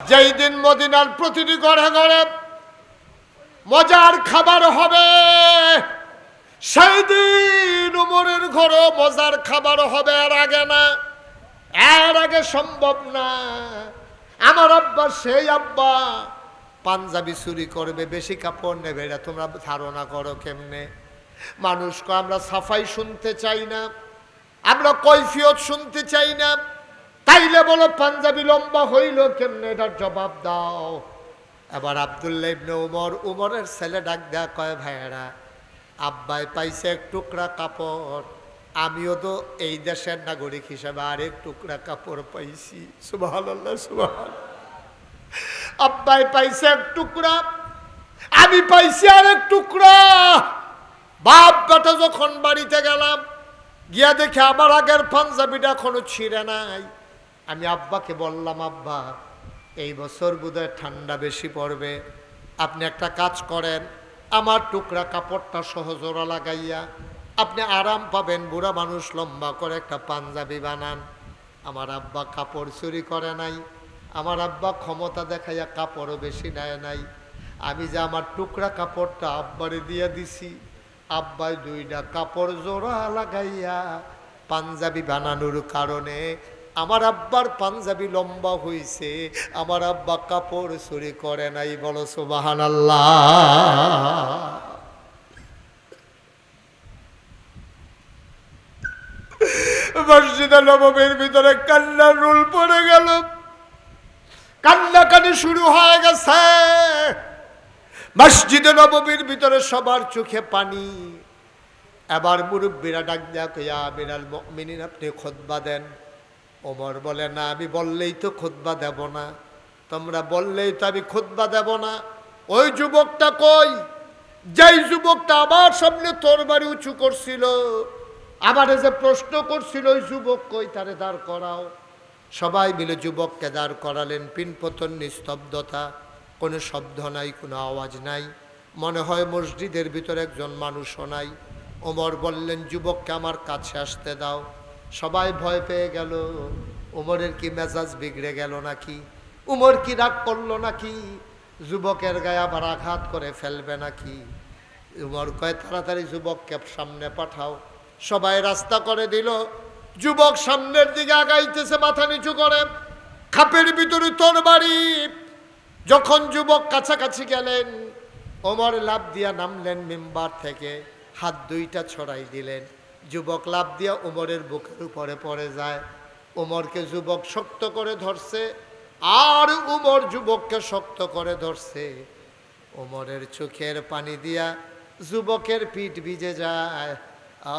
যেই দিন মদিনার প্রতিটি ঘরে ঘরে মজার খাবার হবে, সেই দিন উমরের ঘরে মজার খাবার হবে। এর আগে না, এর আগে সম্ভব না। আমার আব্বা সেই আব্বা পাঞ্জাবি চুরি করবে, বেশি কাপড় নেবে, এটা তোমরা ধারণা করো কেমনে? মানুষকে আমরা সাফাই শুনতে চাই না, আমরা কৈফিয়ত শুনতে চাই না। তাইলে বলো পাঞ্জাবি লম্বা হইল কেমনে, এটার জবাব দাও। এবার আব্দুল্লাহ ইবনে উমর, উমরের ছেলে ডাক দেয়া কয়, ভাইয়েরা আব্বাই পাইছে এক টুকরা কাপড়, আমিও তো এই দেশের নাগরিক হিসাবে আরেক টুকরা কাপড় পাইছি। সুবহানাল্লাহ, সুবহানাল্লাহ। আব্বাই পাইছে এক টুকরা, আমি পাইছি আরেক টুকরা। বাপ বেটা যখন বাড়িতে গেলাম, গিয়া দেখে আমার আগের পাঞ্জাবিটা এখনো ছিঁড়ে নাই। আমি আব্বাকে বললাম, আব্বা এই বছর বোধহয় ঠান্ডা বেশি পড়বে, আপনি একটা কাজ করেন, আমার টুকরা কাপড়টা সহ জোড়া লাগাইয়া আপনি আরাম পাবেন, বুড়া মানুষ লম্বা করে একটা পাঞ্জাবি বানান। আমার আব্বা কাপড় চুরি করে নাই, আমার আব্বা ক্ষমতা দেখাইয়া কাপড়ও বেশি নেয় নাই। আমি যে আমার টুকরা কাপড়টা আব্বারে দিয়ে দিছি, আব্বাই দুইটা কাপড় জোড়া লাগাইয়া পাঞ্জাবি বানানোর কারণে আমার আব্বার পাঞ্জাবি লম্বা হইছে, আমার আব্বা কাপড় চুরি করে নাই। বলো সুবহানাল্লাহ। মসজিদে নববীর ভিতরে কান্নার রোল পড়ে গেল, কান্নাকাটি শুরু হয়ে গেছে। মসজিদে নববীর ভিতরে সবার চোখে পানি। এবার মুরব্বীরা ডাক দেয়া কইয়া, আমিরুল মুমিনিন আপনি খুতবা দেন। ওমর বলে, না আমি বললেই তো খুতবা দেব না, তোমরা বললেই তো আমি খুতবা দেব না। ওই যুবকটা কই? যেই যুবকটা আমার সামনে তরবারি উঁচু করছিল, আমারে যে প্রশ্ন করছিল, ওই যুবক কই? তারে দাঁড় করাও। সবাই মিলে যুবককে দাঁড় করালেন। পিনপতন নিস্তব্ধতা, কোনো শব্দ নাই, কোনো আওয়াজ নাই, মনে হয় মসজিদের ভিতরে একজন মানুষও নাই। ওমর বললেন, যুবককে আমার কাছে আসতে দাও। সবাই ভয় পেয়ে গেল। উমরের কি মেজাজ বিগড়ে গেল নাকি? উমর কি রাগ করলো নাকি? যুবকের গায়ে আবার আঘাত করে ফেলবে নাকি? উমর কয়, তাড়াতাড়ি যুবককে সামনে পাঠাও। সবাই রাস্তা করে দিল। যুবক সামনের দিকে আগাইতেছে মাথা নিচু করে, খাপের ভিতরে তরবারি। যখন যুবক কাছাকাছি গেলেন, ওমর লাফ দিয়া নামলেন মিম্বার থেকে, হাত দুইটা ছড়াই দিলেন। যুবক লাফ দিয়া ওমরের বুকের উপরে পড়ে যায়। ওমরকে যুবক শক্ত করে ধরছে, আর উমর যুবককে শক্ত করে ধরছে। ওমরের চোখের পানি দিয়া যুবকের পিঠ ভিজে যায়,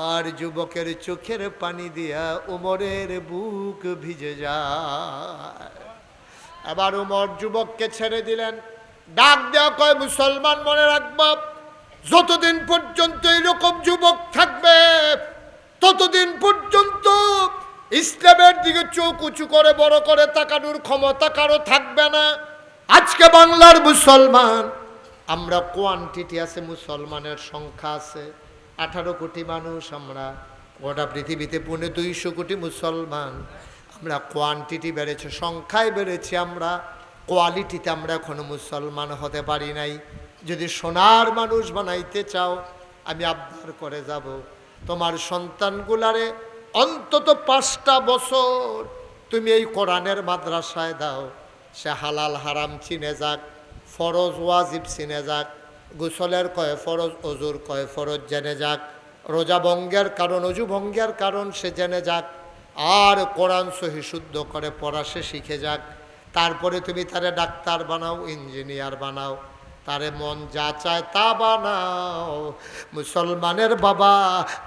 আর যুবকের চোখের পানি দিয়া উমরের বুক ভিজে যায়। এবার উমর যুবককে ছেড়ে দিলেন। ডাক দেওয়া কয়, মুসলমান মনে রাখবা, যতদিন পর্যন্ত এরকম যুবক থাকবে, ততদিন পর্যন্ত ইসলামের দিকে চোখ উঁচু করে বড় করে তাকানোর ক্ষমতা কারো থাকবে না। আজকে বাংলার মুসলমান, আমরা কোয়ান্টিটি আছে, মুসলমানের সংখ্যা আছে 18 কোটি মানুষ। আমরা গোটা পৃথিবীতে 250 কোটি মুসলমান। আমরা কোয়ান্টিটি বেড়েছে, সংখ্যায় বেড়েছি, আমরা কোয়ালিটিতে আমরা এখনো মুসলমান হতে পারি নাই। যদি সোনার মানুষ বানাইতে চাও, আমি আবদার করে যাব, তোমার সন্তানগুলারে অন্তত 5টা বছর তুমি এই কোরআনের মাদ্রাসায় দাও। সে হালাল হারাম চিনে যাক, ফরজ ওয়াজিব চিনে যাক, গোসলের কয় ফরজ, অজুর কয় ফরজ জেনে যাক, রোজা ভঙ্গের কারণ, অজু ভঙ্গের কারণ সে জেনে যাক, আর কোরআন সহি শুদ্ধ করে পড়া সে শিখে যাক। তারপরে তুমি তারে ডাক্তার বানাও, ইঞ্জিনিয়ার বানাও, তারে মন যা চায় তা বানাও। মুসলমানের বাবা,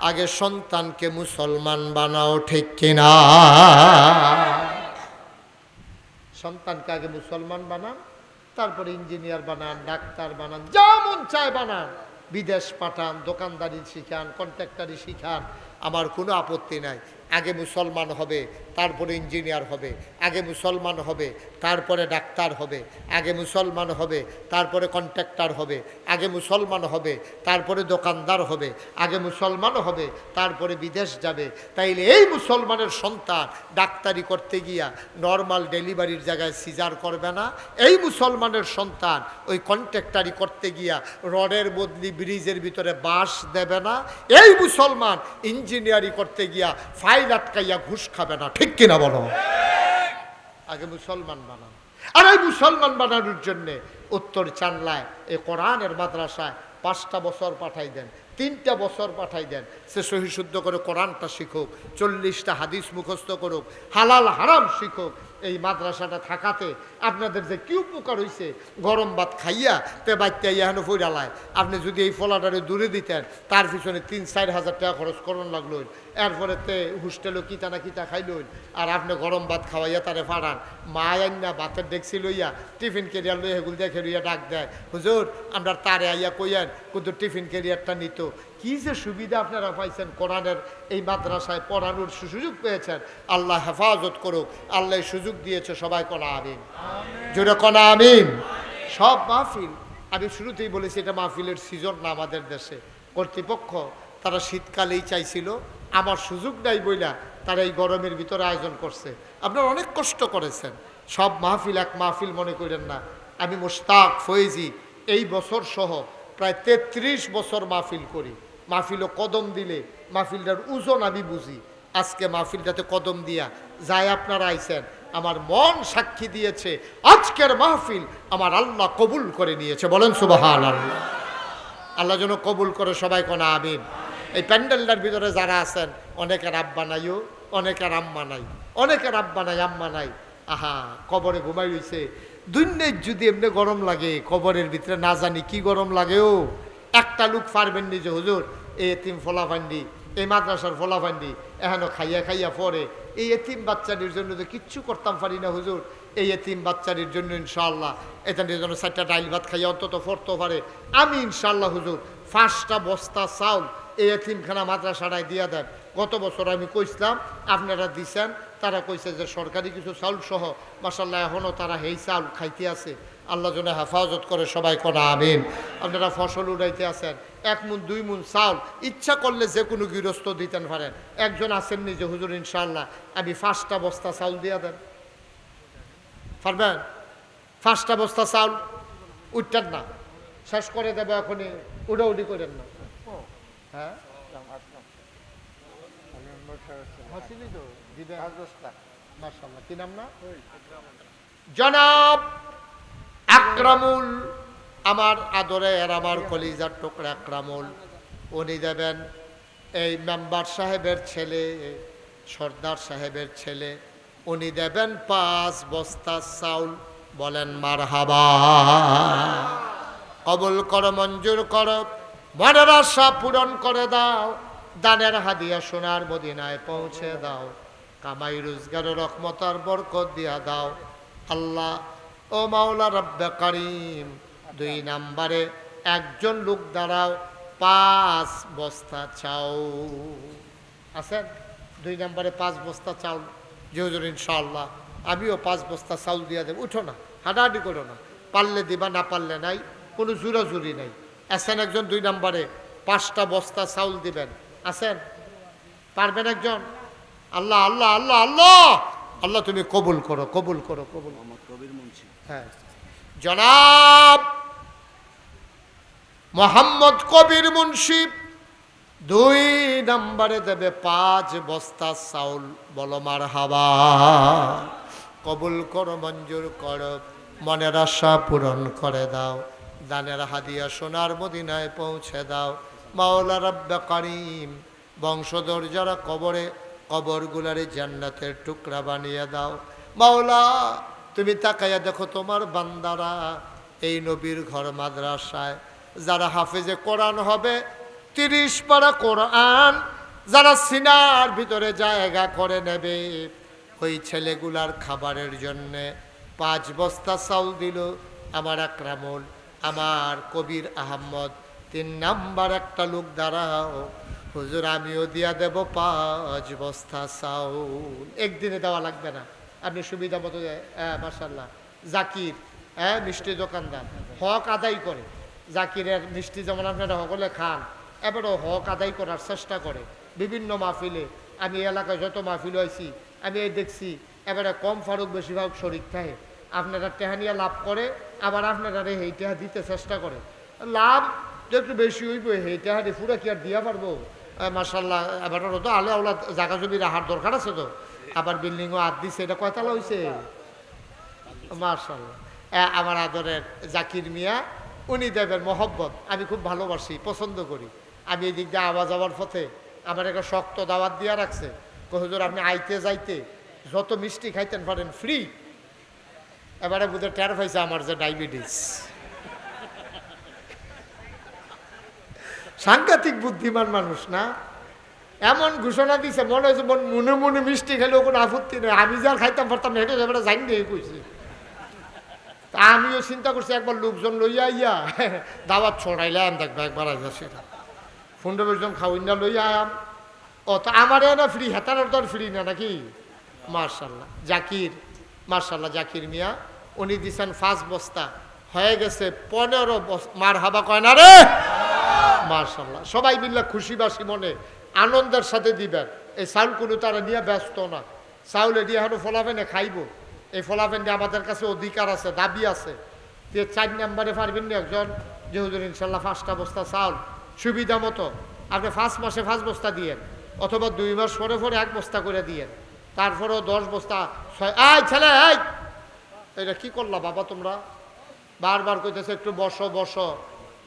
আগে সন্তানকে মুসলমান বানাও, ঠিক কিনা? সন্তানকে আগে মুসলমান বানান, তারপরে ইঞ্জিনিয়ার বানান, ডাক্তার বানান, যা মন চায় বানান, বিদেশ পাঠান, দোকানদারি শিখান, কন্ট্রাক্টারি শিখান, আমার কোনো আপত্তি নাই। আগে মুসলমান হবে তারপরে ইঞ্জিনিয়ার হবে, আগে মুসলমান হবে তারপরে ডাক্তার হবে, আগে মুসলমান হবে তারপরে কন্ট্রাক্টর হবে, আগে মুসলমান হবে তারপরে দোকানদার হবে, আগে মুসলমান হবে তারপরে বিদেশ যাবে। তাইলে এই মুসলমানের সন্তান ডাক্তারি করতে গিয়া নর্মাল ডেলিভারির জায়গায় সিজার করবে না, এই মুসলমানের সন্তান ওই কন্ট্রাক্টারি করতে গিয়া রডের বদলি ব্রিজের ভিতরে বাঁশ দেবে না, এই মুসলমান ইঞ্জিনিয়ারি করতে গিয়া ফাইল আটকাইয়া ঘুষ খাবে না। ঠিক কিনা বলো? আগে মুসলমান বানান। আর এই মুসলমান বানানোর জন্যে উত্তর চানলায় এই কোরআনের মাদ্রাসায় 5টা বছর পাঠাই দেন, 3টা বছর পাঠাই দেন, সে সহি শুদ্ধ করে কোরআনটা শিখুক, 40টা হাদিস মুখস্থ করুক, হালাল হারাম শিখুক। এই মাদ্রাসাটা থাকাতে আপনাদের যে কি উপকার হয়েছে, গরম ভাত খাইয়া তে বাচ্চা ইহানো ফইরালায়। আপনি যদি এই ফলাটারে দূরে দিতেন, তার পিছনে 3-4 হাজার টাকা খরচ করুন লাগলো, এরপরে তে হোস্টেলও কিতা না কিতা খাইলইন, আর আপনি গরম ভাত খাওয়াইয়া তারে ফাড়ান। মা আইনা ভাতের ডেকসি লইয়া টিফিন ক্যারিয়ার লইয়া এগুলো দেখে লইয়া ডাক দেয়, হুজুর আমরা তারে আইয়া কইয়েন কিন্তু টিফিন ক্যারিয়ারটা নিত। কি যে সুবিধা আপনারা পাইছেন, কোরআনের এই মাদ্রাসায় পড়ানোর সুযোগ পেয়েছেন। আল্লাহ হেফাজত করুক, আল্লাহ সুযোগ দিয়েছে, সবাই কনা আমিন, জোরে কনা আমিন। সব মাহফিল আমি শুরুতেই বলেছি এটা মাহফিলের সিজন না আমাদের দেশে। কর্তৃপক্ষ তারা শীতকালেই চাইছিল, আমার সুযোগ নাই বইলা তারা এই গরমের ভিতরে আয়োজন করছে। আপনারা অনেক কষ্ট করেছেন, সব মাহফিল এক মাহফিল মনে করেন না। আমি মুশতাক ফয়েজি এই বছর সহ প্রায় 33 বছর মাহফিল করি। মাহফিলও কদম দিলে মাহফিলটার ওজন আমি বুঝি। আজকে মাহফিলটাতে কদম দিয়া যায় আপনারা আইছেন, আমার মন সাক্ষী দিয়েছে আজকের মাহফিল আমার আল্লাহ কবুল করে নিয়েছে। বলেন সুবহানাল্লাহ। আল্লাহ যেন কবুল করে, সবাই কোনা আমিন। এই প্যান্ডেলটার ভিতরে যারা আছেন, অনেকের আব্বা নাইও, অনেকের আম্মা নাই, অনেকের আব্বা নাই আম্মা নাই। আহা, কবরে ঘুমাই রইছে। দুনিয়ায় যদি এমনি গরম লাগে, কবরের ভিতরে না জানি কি গরম লাগেও। একটা লোক পারবেন নিজে, হুজুর এই এতিম ফলাফান্ডি, এই মাদ্রাসার ফলাফান্ডি এখনো খাইয়া খাইয়া পরে, এই এতিম বাচ্চাটির জন্য তো কিচ্ছু করতাম পারি না হুজুর, এই এতিম বাচ্চাটির জন্য ইনশাআল্লাহ এখানে যেন 4টা ডাইল ভাত খাইয়া অন্তত পড়তে পারে। আমি ইনশাআল্লাহ হুজুর 5টা বস্তা চাউল এই এতিমখানা মাদ্রাসাটায় দিয়া দেন। গত বছর আমি কইছিলাম, আপনারা দিছেন, তারা কইছে যে সরকারি কিছু চাউল সহ, মাশাআল্লাহ এখনও তারা এই চাউল খাইতে আছে। আল্লাহ যেন হেফাজত করে, সবাই কোনা আমিন। আপনারা ফসল উড়াইতে আছেন, 1 মুন 2 মুন চাউল ইচ্ছা করলে যে কোনো গৃহস্থ দিতেন পারেন। একজন আছেন নিজে, হুজুর ইনশাআল্লাহ আমি 5টা বস্তা চাউল দিয়া দেন, পারবেন? 5টা বস্তা চাউল উঠতেন না, শেষ করে দেবে এখনই, উড়াউড়ি করেন না। হ্যাঁ কি নাম না, জনাব আকরামুল, আমার আদরের আমার কলিজার টুকরা আকরামুল, উনি দেবেন এই মেম্বার সাহেবের ছেলে, সর্দার সাহেবের ছেলে, উনি দেবেন 5 বস্তা চাউল। বলেন মারহাবা। কবুল করো, মঞ্জুর করো, মনের আশা পূরণ করে দাও, দানের হাদিয়া সোনার মদিনায় পৌঁছে দাও, কামাই রোজগারের রহমতার বরকত দিয়া দাও আল্লাহ। ও মাওলা রব্বে কারিম, 2 নম্বরে একজন লোক দাঁড়াও, 5 বস্তা চাউল আছেন, 2 নম্বরে 5 বস্তা চাউল। যে হুজুর ইনশাআল্লাহ আমিও 5 বস্তা চাউল দিয়া দেব। উঠো না, হাঁটাহাঁটি করো না, পারলে দিবা, না পারলে নাই, কোনো জোরাজুরি নাই। আছেন একজন 2 নম্বরে 5টা বস্তা চাউল দিবেন, আছেন? পারবেন একজন? আল্লাহ আল্লাহ আল্লাহ আল্লাহ আল্লাহ, তুমি কবুল করো, কবুল করো, কবুল। হ্যাঁ, জনাব মোহাম্মদ কবির মুন্সি 2 নম্বরে দেবে 5 বস্তা চাউল। বলো মারহাবা। কবুল করো, মঞ্জুর করো, মনের আশা পূরণ করে দাও, দানের হাদিয়া সোনার মদিনায় পৌঁছে দাও মাওলা রব্বে কারিম। বংশধর যারা কবরে, কবরগুলারে জান্নাতের টুকরা বানিয়ে দাও মাওলা। তুমি তাকাইয়া দেখো তোমার বান্দারা এই নবীর ঘর মাদ্রাসায় যারা হাফেজে কোরআন হবে, 30 পারা কোরআন যারা সিনার ভিতরে জায়গা করে নেবে, ওই ছেলেগুলার খাবারের জন্যে 5 বস্তা চাউল দিল আমার আকরামুল, আমার কবির আহমদ। 3 নাম্বার একটা লোক দাঁড়াও, হুজুর আমিও দিয়া দেব 5 বস্তা চাউল। একদিনে দেওয়া লাগবে না, আপনি সুবিধা মতো। মাশাআল্লাহ, জাকির মিষ্টি দোকানদার হক আদায় করে। জাকিরের মিষ্টি যেমন আপনারা সকলে খান, এবারও হক আদায় করার চেষ্টা করে বিভিন্ন মাহফিলে। আমি এলাকায় যত মাহফিল হয়েছি আমি এই দেখছি, এবারে কম ফারুক বেশিরভাগ শরিক থাকে। আপনারা টেহানিয়া লাভ করে, আবার আপনারা এই টেহা দিতে চেষ্টা করে। লাভ যে একটু বেশি হইব, এই টেহারি পুরো কি আর দিয়া পারবো? মাশাআল্লাহ, এবারও তো আলে আওলা জায়গা জমি রাখার দরকার আছে তো। আবার বিল্ডিংও হাত দিচ্ছে, এটা কয়তালা হয়েছে? মাশাআল্লাহ। আমার আদরের জাকির মিয়া, উনি দেবেন মহব্বত, আমি খুব ভালোবাসি, পছন্দ করি। আমি এই দিক দিয়ে আওয়াজ যাওয়ার পথে আমার একটা শক্ত দাওয়াত দিয়া রাখছে, হুজুর আপনি আইতে যাইতে যত মিষ্টি খাইতেন পারেন ফ্রি। এবারে বুঝে টের পাইছে আমার যে ডায়াবেটিস। সাংঘাতিক বুদ্ধিমান মানুষ না? এমন ঘোষণা দিছে মনে হয়েছে মনে মনে মিষ্টি খেলেও কোনো আপত্তি নেই। আমি যা খাইতাম পারতাম হেঁটে যাবে জানি দিয়ে কইছি। তা আমিও চিন্তা করছি একবার লোকজন লইয়া ইয়া দাওয়াত ছড়াইলাম, দেখবো একবার আইয়া সেটা 15-20 জন খাওয়াইনা লইয়া আয়াম। ও তো আমার না ফ্রি, হেতার দর ফ্রি না নাকি? মার্শাল্লাহ জাকির, মার্শাল্লাহ জাকির মিয়া উনি দিচ্ছেন 5 বস্তা, হয়ে গেছে 15 বস্তা। মার হাবা কয় না রে? মার্শাল্লাহ। সবাই মিল্লা খুশিবাসী মনে আনন্দের সাথে দিবেন। এই চাউল কোনো তারা নিয়ে ব্যস্ত না, চাউল এটি এখনো ফলাফেনে খাইব। এই ফলাফেন দিয়ে আমাদের কাছে অধিকার আছে, দাবি আছে। 4 নম্বরে পারবেন না একজন যে হুজুর ইনশাল্লাহ 5টা বস্তা চাউল সুবিধা মতো আপনি 5 মাসে 5 বস্তা দিয়েন, অথবা 2 মাস পরে পরে 1 বস্তা করে দিয়েন, তারপরেও 10 বস্তা 6। ছেলে এটা কি করলা বাবা তোমরা? বারবার কইতেছে একটু বসো বসো,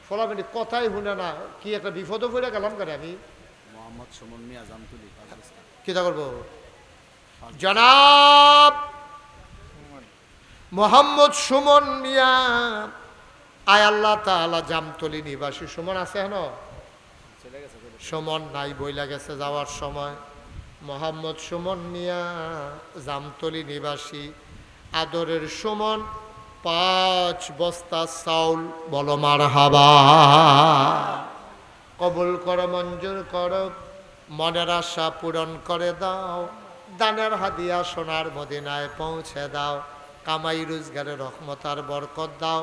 ফলাফেনি কথাই শুনে না। কি একটা বিপদও পড়ে গেলাম করে আমি। মোহাম্মদ সুমন মিয়া জামতুলি কিতা করবো? জনাব মোহাম্মদ সুমন মিয়া, আয় আল্লাহ তাআলা জামতলি নিবাসী। সুমন আছে হেন? সুমন নাই, বইলা গেছে যাওয়ার সময়। মোহাম্মদ সুমন মিয়া জামতলি নিবাসী, আদরের সুমন 5 বস্তা চাউল। বলো মারহাবা। কবুল করো, মঞ্জুর করো, মনের আশা পূরণ করে দাও, দানের হাদিয়া সোনার মদিনায় পৌঁছে দাও, কামাই রোজগারে রহমত আর বরকত দাও।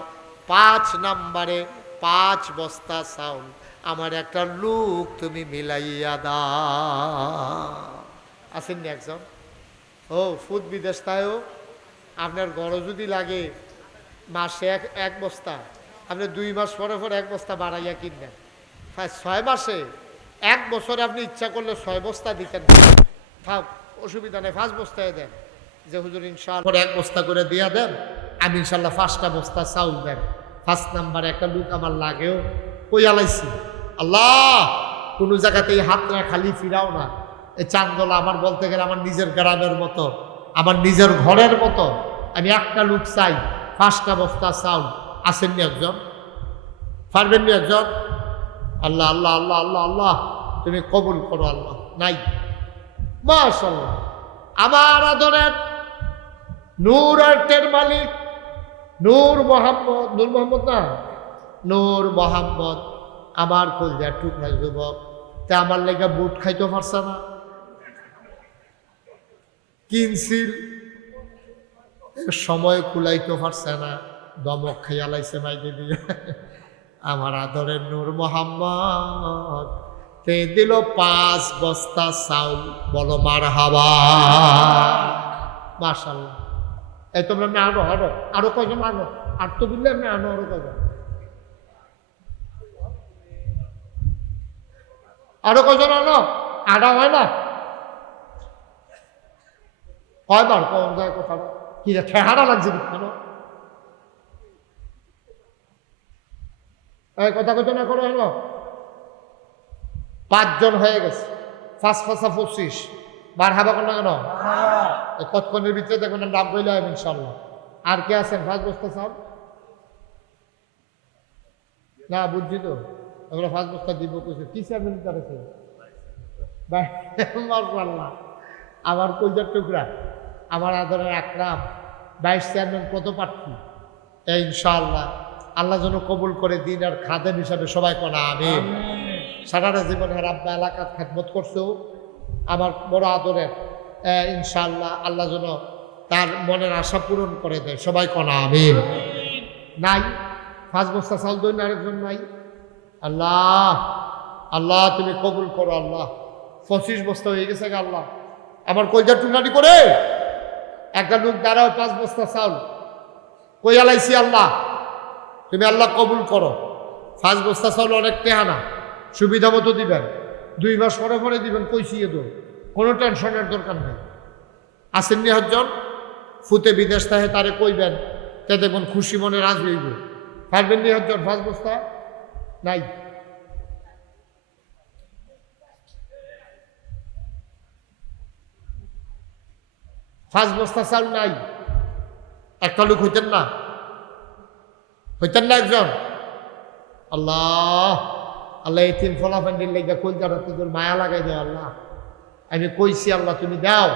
5 নম্বরে 5 বস্তা চাউল আমার একটা লোক তুমি মিলাইয়া দাও। আসেননি একজন? ও ফুদ বিদেশ তাইও আপনার গড় যদি লাগে মাসে এক বস্তা, আপনি 2 মাস পরে পরে 1 বস্তা বাড়াইয়া কিনবেন। 6 মাসে 1 বছরে আপনি ইচ্ছা করলে 6 বস্তা দিতেন, থাক অসুবিধা নেই। 5 বস্তায় দেন যে হুজুর ইনশাআল্লাহ 1 বস্তা করে দিয়া দেন, আমি ইনশাল্লাহ 5টা বস্তা চাউল দেন। 5 নাম্বার একটা লোক আমার লাগেও কই আলাইছি। আল্লাহ কোনো জায়গাতেই হাতটা খালি ফিরাও না। এই চান্দোলা আমার বলতে গেলে আমার নিজের গ্রামের মতো, আমার নিজের ঘরের মতো। আমি একটা লোক চাই 5টা বস্তা চাউল। আসেননি একজন? পারবেননি একজন? আল্লাহ আল্লাহ আল্লাহ আল্লাহ আল্লাহ তুমি কবুল করো আল্লাহ। নাই? মাশাআল্লাহ। আমার আদরের নূর আর্টের মালিক নূর মোহাম্মদ, নূর মোহাম্মদ না, নূর মোহাম্মদ আমার কলজার টুকরা যুবক। তা আমার লেগে বুট খাইতে পারছে না, কিনছিল সময় কুলাইতে পারছে না, দমক খাইয়া লাইছে মাইকে দিয়ে। আমার আদরের নূর মোহাম্মদ তে দিল 5 বস্তা চাউল। বলো মারহাবা। মাশাআল্লাহ। এই তোমরা আমি আরো কয়জন আনো, আর তো বুঝলে আমি আরো কয়জন, আরো কয়জন আনো। আডা হয় না কয়বার কম যায় কথা কি ঠেহারা লাগছে কেন? এই কথা কথা না করে হলো 5 জন হয়ে গেছে। 5 × 5 = 25। বার হাবা কেন কেন কতক্ষণের ভিতরে দেখবেন নাম কইলে ইনশাল্লাহ। আর কে আছেন? 5 বস্তা চাল না বুঝছি তো, এগুলো 5 বস্তা দিব কইছে। কি চেয়ারম্যান তার আছে মাশাআল্লাহ। আমার কলজার টুকরা, আমার আদরের আকরাম, 22 চেয়ারম্যান কত প্রার্থী। ইনশাআল্লাহ আল্লাহ যেন কবুল করে দিন আর খাদেম হিসাবে সবাই কোনা আমিন। সারাটা জীবনে রাব্বা এলাকার খেদমত করছো, আমার বড় আদরের। ইনশাআল্লাহ আল্লাহ যেন তার মনের আশা পূরণ করে দেয়। সবাই কনা আমিন। নাই 5 বস্তা চাউল দই না, আরেকজন নাই। আল্লাহ আল্লাহ তুমি কবুল করো আল্লাহ। 25 বস্তা হয়ে গেছে গা আল্লাহ। আমার কলজা টুনাটি করে একটা লোক দাঁড়াও 5 বস্তা চাউল কই আলাইছি আল্লাহ, তুমি আল্লাহ কবুল করো। 5 বস্তা চাউল অনেক টেহানা, সুবিধা মতো দিবেন, 2 মাস পরে পরে দিবেন, কইছিয়ে দো, কোনো টেনশনের দরকার নেই। আসেননি হজ্জন ফুতে বিদেশ থাকে তারে কইবেন, তে দেখুন খুশি মনে রাজি হইব। পারবেন নি হজ্জন 5 বস্তা? নাই। পাঁচ বস্তা চাল নাই। একটা লোক হইতেন না একজন? আল্লাহ আল্লাহ এই 3 ফলাফান্ডির লেগে কলজাটা তোদের মায়া লাগাই দাও আল্লাহ। আমি কইছি আল্লাহ তুমি দাও,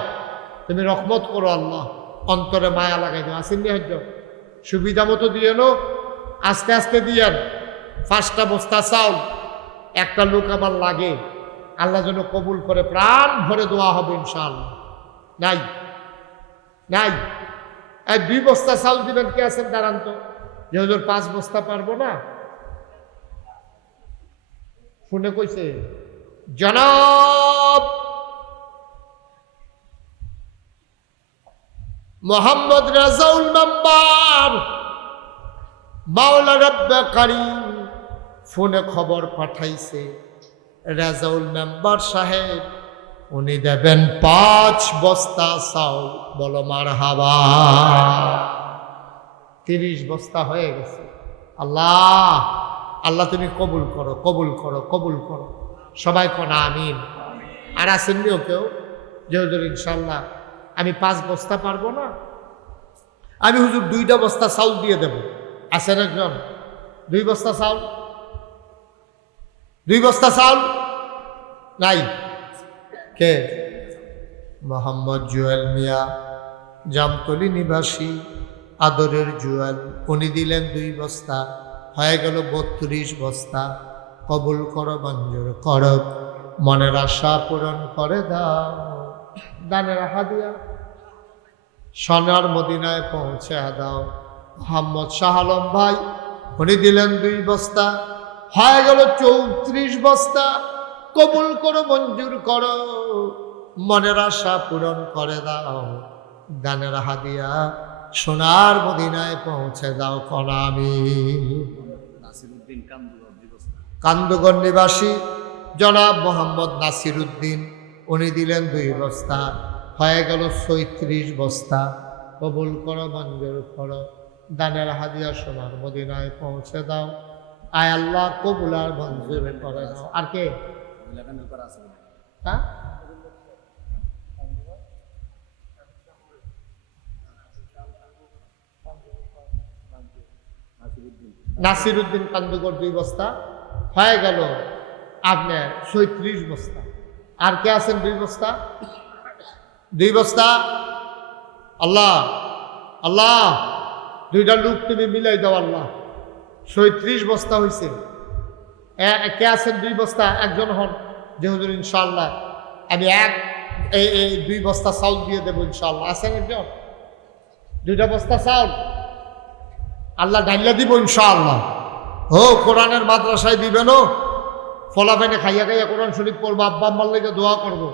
তুমি রহমত করো আল্লাহ, অন্তরে মায়া লাগাই দাও। আসেননি হজ্জ সুবিধা মতো দিয়ে নো, আস্তে আস্তে দিয়েন। 5টা বস্তা চাউল একটা লোক আমার লাগে, আল্লাহ যেন কবুল করে, প্রাণ ভরে দোয়া হবে ইনশাআল্লাহ। নাই নাই। 2 বস্তা চাউল দিবেন, কে আছেন দাঁড়ান তো। যে হুজুর 5 বস্তা পারবো না, ফোনে কইছে জনাব মোহাম্মদ রাজাউল মেম্বার মাওলা রব্বে কারীম ফোনে খবর পাঠাইছে, রাজাউল মেম্বার সাহেব উনি দেবেন 5 বস্তা চাউল। বলো মারহাবা। 30 বস্তা হয়ে গেছে। আল্লাহ আল্লাহ তুমি কবুল করো, কবুল করো, কবুল করো। সবাই কোন আমিন। আর আসেননিও কেউ যে হুজুর ইনশাল্লাহ আমি 5 বস্তা পারবো না, আমি হুজুর 2টা বস্তা চাউল দিয়ে দেব। আছেন একজন? 2 বস্তা চাউল, 2 বস্তা চাউল নাই। কে? মোহাম্মদ জুয়েল মিয়া, জামতলি নিবাসী, আদরের জুয়েল। উনি দিলেন 2 বস্তা, হয়ে গেল 32 বস্তা। কবুল করো, মঞ্জুর করো, মনের আশা পূরণ করে দাও। দানের হাদিয়া সোনার মদিনায় পৌঁছে দাও। মোহাম্মদ শাহ আলম ভাই উনি দিলেন 2 বস্তা, হয়ে গেল 34 বস্তা। কবুল করো, মঞ্জুর করো, মনের আশা পূরণ করে দাও। দানের হাদিয়া সোনার মদিনায় পৌঁছে দাও। কোন আমিন। নাসিরউদ্দিন কান্দুগর 2 বস্তা। কান্দুগর নিবাসী জনাব মোহাম্মদ নাসিরউদ্দিন উনি দিলেন 2 বস্তা, হয়ে গেল 36 বস্তা। কবুল করো, মঞ্জুর করো, দানের হাদিয়া সোনার মদিনায় পৌঁছে দাও। আয় আল্লাহ কবুল আর মঞ্জুর করে দাও। আর কে? হ্যাঁ নাসিরউদ্দিন কান্দুগর 2 বস্তা, হয়ে গেল আপনার 36 বস্তা। আর কে আছেন 2 বস্তা? 2 বস্তা। আল্লাহ আল্লাহ 2টা লোক তুমি মিলাই দাও আল্লাহ। 36 বস্তা হয়েছে। কে আছেন 2 বস্তা? একজন হন যে হুজুর ইনশাআল্লাহ আমি এই 2 বস্তা চাউল দিয়ে দেবো ইনশাআল্লাহ। আছেন একজন? 2টা বস্তা চাউল আল্লাহ ডাইলা দিব ইনশাআল্লাহ। ও কোরআনের মাদ্রাসায় দিবেন, ও ফলাফেনে খাইয়া খাইয়া কোরআন শরীফ পড়বো, আব্বা আম্মার লেগে দোয়া করবো।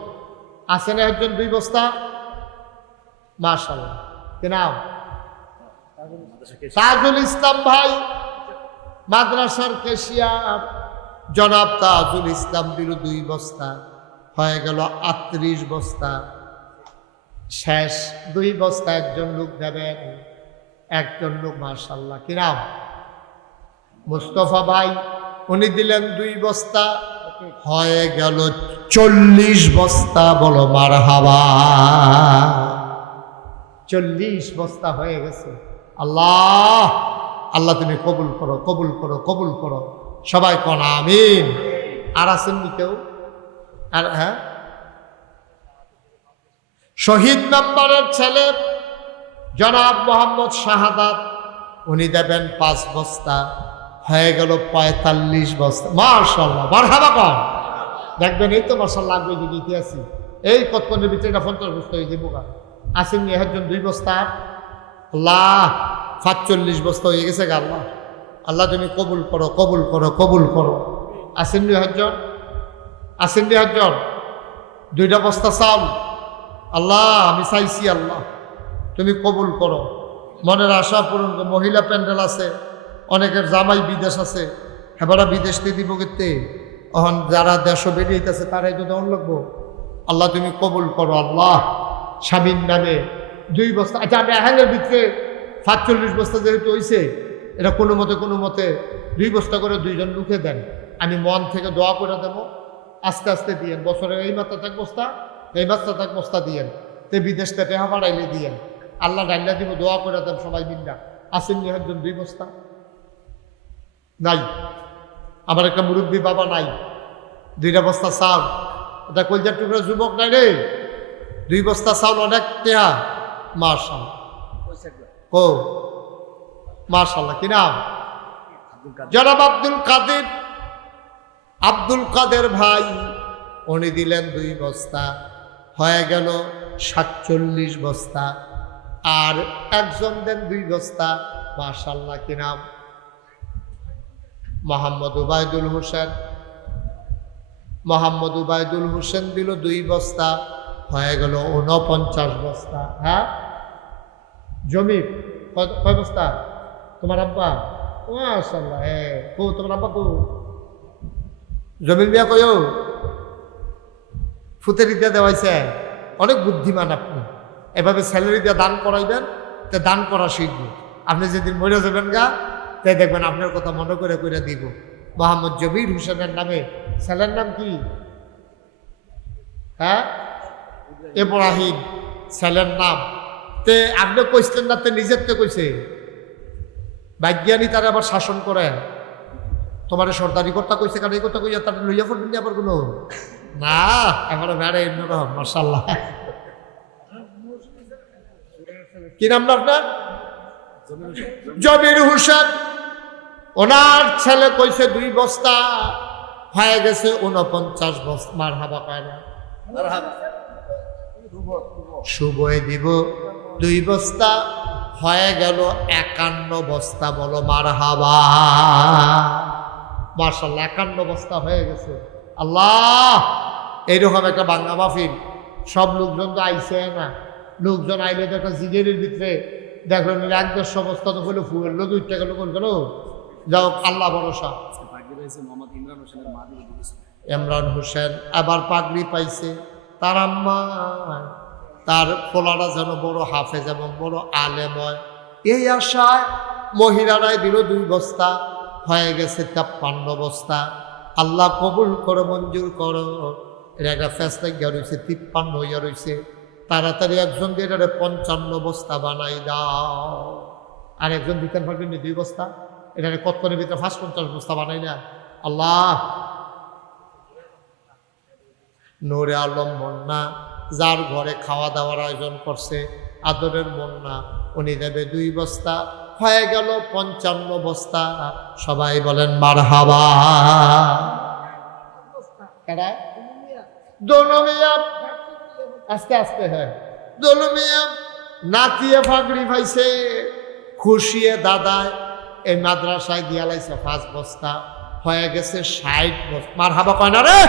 আছেন একজন 2 বস্তা? মাশাআল্লাহ। কি নাম? তাজুল ইসলাম ভাই, মাদ্রাসার কেশিয়ার জনাব তাজুল ইসলাম দিল 2 বস্তা, হয়ে গেল 38 বস্তা। শেষ 2 বস্তা একজন লোক দেবেন, একজন লোক। মাশাআল্লাহ। কি নাম? মুস্তফা ভাই উনি দিলেন 2 বস্তা, হয়ে গেল 40 বস্তা। বলো মারহাবা। 40 বস্তা হয়ে গেছে। আল্লাহ আল্লাহ তুমি কবুল করো, কবুল করো, কবুল করো। সবাই কোন আমিন। আর আসেননি কেউ? আর হ্যাঁ শহীদ মেম্বারের ছেলে জনাব মোহাম্মদ শাহাদাত উনি দেবেন 5 বস্তা, হয়ে গেল 45 বস্তা। মাশাআল্লাহ, মারহাবা কর। দেখবেন এই তো মাশাআল্লাহ আগে যে দিতে আছি এই কতক্ষণের ভিতরে এটা 50 বস্তা হয়ে যাবো। আসেন নি একজন 2 বস্তা, আল্লাহ 45 বস্তা হয়ে গেছে গা। আল্লাহ আল্লাহ তুমি কবুল করো, কবুল করো, কবুল করো। আসেন নি একজন, আসেন নি একজন 2টা বস্তা চাল। আল্লাহ আমি চাইছি, আল্লাহ তুমি কবুল করো, মনের আশা পূরণ করো। মহিলা প্যান্ডেল আছে, অনেকের জামাই বিদেশ আছে, হেবারা বিদেশ দিয়ে দিব কেতে এখন যারা দেশও বেরিয়েছে তারাই তো দেওয়ান লাগবো। আল্লাহ তুমি কবুল করো। আল্লাহ স্বামীর নামে 2 বস্তা। আচ্ছা আমি এখানের ভিতরে 45 বস্তা যেহেতু হয়েছে, এটা কোনো মতে 2 বস্তা করে 2জন লুকে দেন। আমি মন থেকে দোয়া করে দেবো, আস্তে আস্তে দিয়েন। বছরের এই মাত্রা থাক বস্তা, এই মাত্রা থাক বস্তা দিয়েন, তে বিদেশ থেকে হাবাড়াইলে দিয়েন। আল্লাহ ডাইলা দিব, দোয়া করে দেন সবাই মিল্লা। আসেননি একজন 2 বস্তা নাই? আমার একটা মুরব্বী বাবা নাই, 2টা বস্তা চাল। এটা কলজার টুকরা যুবক নাই রে, 2 বস্তা চাউল অনেক টেহা। মাশাআল্লাহ ও মাশাআল্লাহ। কি নাম? জনাব আব্দুল কাদের। আব্দুল কাদের ভাই উনি দিলেন 2 বস্তা, হয়ে গেল 47 বস্তা। আর একজন দেন 2 বস্তা। মাশাআল্লাহ। কি নাম? মোহাম্মদ উবায়দুল হোসেন। মোহাম্মদ উবায়দুল হোসেন দিল 2 বস্তা, হয়ে গেল 49 বস্তা। হ্যাঁ জমি কয় বস্তা? তোমার আব্বা? মাশাআল্লাহ। হ্যাঁ কো তোমার আব্বা কো? জমির বিয়া কয়ো? ফুতেরি দিয়ে দেওয়াইছে। অনেক বুদ্ধিমান আপনি, এভাবে স্যালারি দিয়ে দান করাইবেন, তে দান করা শিখবে। আপনি যেদিন মরে যাবেন গা, তে দেখবেন আপনার কথা মনে করে করে দিব। মোহাম্মদ জমির হোসেনের নামে ছেলের নাম কি? হ্যাঁ ইব্রাহিম ছেলের নাম। তে আপনি কইসলেন না, তে নিজের তে কইছে। বিজ্ঞানী তারা আবার শাসন করে, তোমার সর্দারি কর্তা কইছে, কারণ এই কথা কইয়া তার লইয়া পড়বেন না আবার কোনো না। এখন বেড়ে এমন মাশাআল্লাহ। কি নাম না আপনার? জমির হোসেন। ওনার ছেলে কইছে 2 বস্তা, হয়ে গেছে 49 বস্তা। মারহাবা পায় না? শুভই দিব 2 বস্তা, হয়ে গেল 51 বস্তা। বলো মারহাবা। মাশাআল্লাহ 51 বস্তা হয়ে গেছে। আল্লাহ এইরকম একটা বাংলা মাহফিল, সব লোকজন তো আইসে না। লোকজন আইলে তো একটা জিগেরের ভিতরে দেখলেন 1-150 বস্তা তো হলো ফুয়ের লোক উঠতে গেল কোন গেল। যাও আল্লাহ ভরসা। ইমরান হোসেন আবার পাগড়ি পাইছে। তার আম্মা, তার পোলারা যেন বড় হাফেজ এবং বড় আলেম হয়, এই আশায় মহিলারাই দিল 2 বস্তা, হয়ে গেছে 53 বস্তা। আল্লাহ কবুল করো, মঞ্জুর করো। এর একটা ফেসলা গিয়া রয়েছে 53 হইয়া রয়েছে। তাড়াতাড়ি একজন দিয়ে 55 বস্তা বানাই দাও। আর একজন দিতেন পারবেন 2 বস্তা, এখানে কতক্ষণের ভিতরে 50 বস্তা বানাই না। আল্লাহ নূরে আলম মন্না, যার ঘরে খাওয়া দাওয়ার আয়োজন করছে, আদরের মন্না, উনি দেবে 2 বস্তা, হয়ে গেল 55 বস্তা। সবাই বলেন মারহাবা। দোলমিয়া আস্তে আস্তে, হ্যাঁ দোলমিয়া নাতিয়ে ফাগড়ি পাইছে, খুশিয়ে দাদায় এই মাদ্রাসায় দিয়া লাইছে 5 বস্তা, হয়ে গেছে 60 বস্তা। মারহাবা কয় না রে?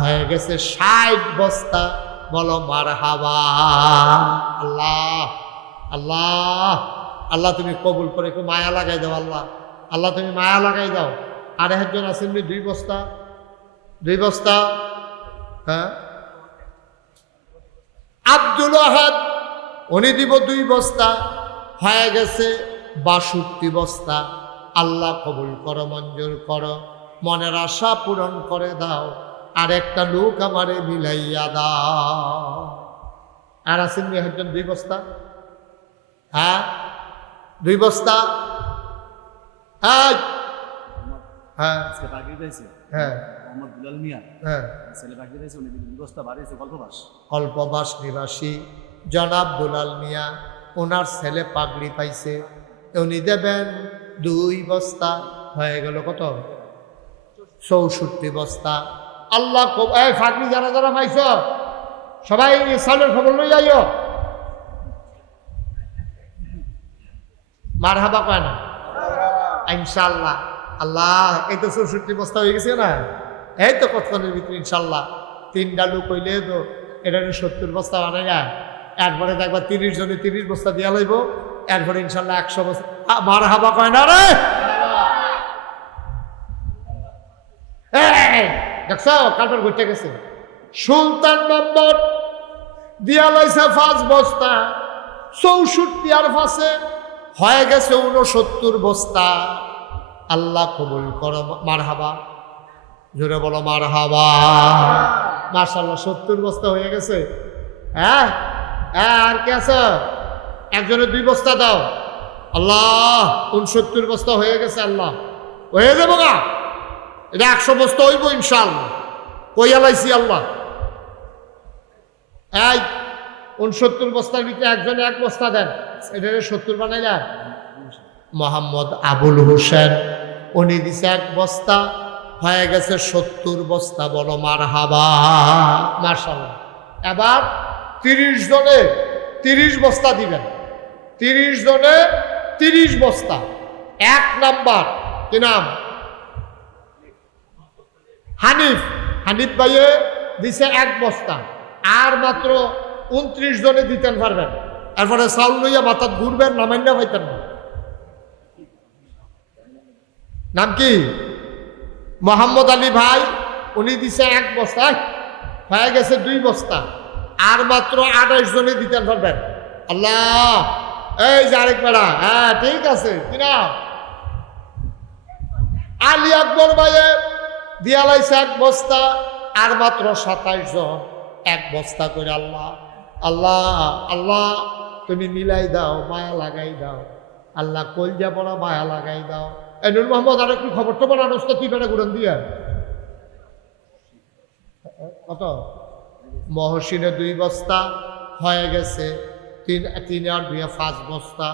হয়ে গেছে 60 বস্তা। বলো মারহাবা। আল্লাহ আল্লাহ আল্লাহ তুমি কবুল করে, একটু মায়া লাগাই দাও। আল্লাহ আল্লাহ তুমি মায়া লাগাই দাও। আর একজন আছেন 2 বস্তা, 2 বস্তা। হ্যাঁ আব্দুল আহাদ, উনি দিব 2 বস্তা, হয়ে গেছে 62 বস্তা। আল্লাহ কবুল করো, মঞ্জুর করো, মনের আশা পূরণ করে দাও। আর একটা লোক আমারে মিলাইয়া দাও। আর আছেন একজন 2 বস্তা। হ্যাঁ 2 বস্তা। হ্যাঁ হ্যাঁ হ্যাঁ কল্পবাস নিবাসী জনাব দুলাল মিয়া, ওনার ছেলে পাগড়ি পাইছে, উনি দেবেন 2 বস্তা। হয়ে গেল কত? 64 বস্তা। আল্লাহ এই ফাঁকনি যারা যারা পাইছ সবাই চাউলের খবর লই যাইও। মারহাবা কয় না? ইনশাআল্লাহ। আল্লাহ, এই তো 64 বস্তা হয়ে গেছে না? এই তো কতক্ষণের ভিতরে ইনশাআল্লাহ 3টা লোক হইলে তো এটা 70 বস্তা বানাই না। এরপরে দেখবা 30 জনে 30 বস্তা দিয়া লইব, এরপরে ইনশাআল্লাহ 100 বস্তা। মারহাবা কয় না রে? দেখছ কারবার ঘটে গেছে। সুলতান নম্বর দিয়া লাইছে 5 বস্তা, 64 আর 5 হয়ে গেছে 69 বস্তা। আল্লাহ কবুল করো। মারহাবা, জোরে বলো মারহাবা। মাশাআল্লাহ 70 বস্তা হয়ে গেছে। হ্যাঁ হ্যাঁ, আর কে আছে? একজনে 2 বস্তা দাও। আল্লাহ 69 বস্তা হয়ে গেছে। আল্লাহ হয়ে যাবো গা, এটা 100 বস্তা হইব ইনশাআল্লাহ। কইয়া লাইছি আল্লাহ। এই 69 বস্তার ভিতরে একজনে 1 বস্তা দেন, এটা 70 বানাইলা। মোহাম্মদ আবুল হোসেন উনি দিছে 1 বস্তা, হয়ে গেছে 70 বস্তা। বলো মারহাবা। মাশাআল্লাহ। এবার 30 জনে 30 বস্তা দিবেন। 30 জনে 30 বস্তা। 1 নাম্বার কি নাম? হানিফ। হানিফ ভাইয়ে দিছে 1 বস্তা। আর মাত্র 29 জনে দিতেন পারবেন। এরপরে চাউল লইয়া মাথাত ঘুরবেন, নামাইনা পাইতেন না। নাম কি? মোহাম্মদ আলী ভাই, উনি দিছে 1 বস্তা, হয়ে গেছে 2 বস্তা। আর মাত্র 28 জনে দিতেন পারবেন। আল্লাহ, এই যে আরেক বেড়া। হ্যাঁ ঠিক আছে, কি নাম? আলী আকবর ভাইয়ে দিয়া লাইছে 1 বস্তা, আর মাত্র 27 জন 1 বস্তা করে। আল্লাহ আল্লাহ আল্লাহ, তুমি মিলাই দাও, মায়া লাগাই দাও। আল্লাহ কলজা পড়া মায়া লাগাই দাও। এই নূর মোহাম্মদ, আর একটু খবর টবর আনস তো, তুই বেটা গুড়ন দিয়া কত? মহসিনে 2 বস্তা হয়ে গেছে। 3 আর 2 5 বস্তা।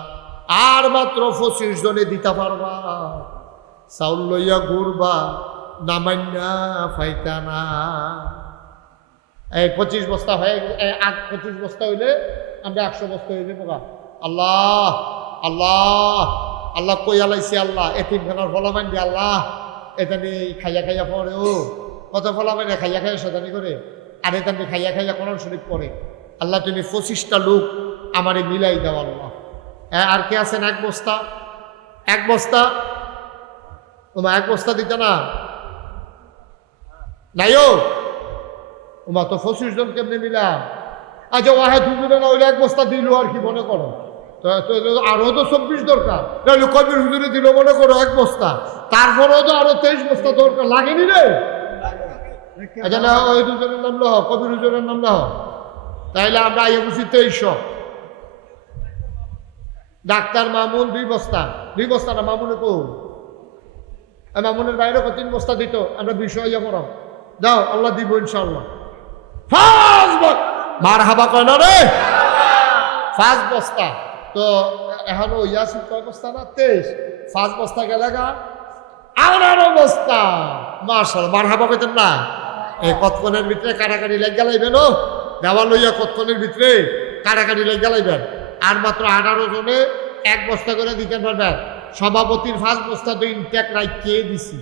আর মাত্র 25 জনে দিতে পারবা। চাউল লইয়া ঘুরবা, নামাইনা ফাইতা না। এই 25 বস্তা হয়ে 25 বস্তা হইলে আমরা 100 বস্তা হয়ে যাবো। আল্লাহ আল্লাহ আল্লাহ কইয়া লাইছি। আল্লাহ এতিমখানার ফলামাইন দিয়ে আল্লাহ এটা নিয়ে খাইয়া খাইয়া পড়ে। ও কত ফলামাইনে খাইয়া খাইয়া শতানি করে, আর এটা নিয়ে খাইয়া খাইয়া কোরআন শরীফ পড়ে। আল্লাহ তুমি 25টা লোক আমারে মিলাই দাও। আল্লাহ আর কে আছেন? 1 বস্তা। 1 বস্তা তোমার 1 বস্তা দিতে না নাইও। তোমার তো 25 জন কেমনি মিলাম? আচ্ছা ওয়াহে দুজনে না হইলে 1 বস্তা দিল আর কি মনে করো? আরো তো 24 দরকার। তাহলে কবির হুজুরে দিল মনে করো 1 বস্তা, তারপরেও তো আরো 23 বস্তা দরকার লাগেনি রে। আচ্ছা না, ওই দুজনের নাম লহ, কবির হুজুরের নাম লহ, তাইলে আমরা আইয়া বুঝি 2300। ডাক্তার মামুন 2 বস্তা। 2 বস্তা না মামুনে কো? মামুনের বাইরে 3 বস্তা দিত, আমরা 200 হইয়া পড়ো। যাও, আল্লাহ দিব ইনশাআল্লাহ। মারহাবা কয় না রে? 5 বস্তা তো এখনো ইয়াসিন কয় বস্তা না? 23। 5 বস্তা গেলে গা 18 বস্তা। মাশাআল্লাহ, মারহাবা কইতেন না? এই কতক্ষণের ভিতরে কাটাকাটি লেগ গেলাইবেন। ও দেওয়া লইয়া কতক্ষণের ভিতরে কাটাকাটি লেগ গেলাইবেন। আর মাত্র 18 জনে 1 বস্তা করে দিতে পারবেন। সভাপতির 5 বস্তা তো ইনটেক রাখিয়ে দিছি।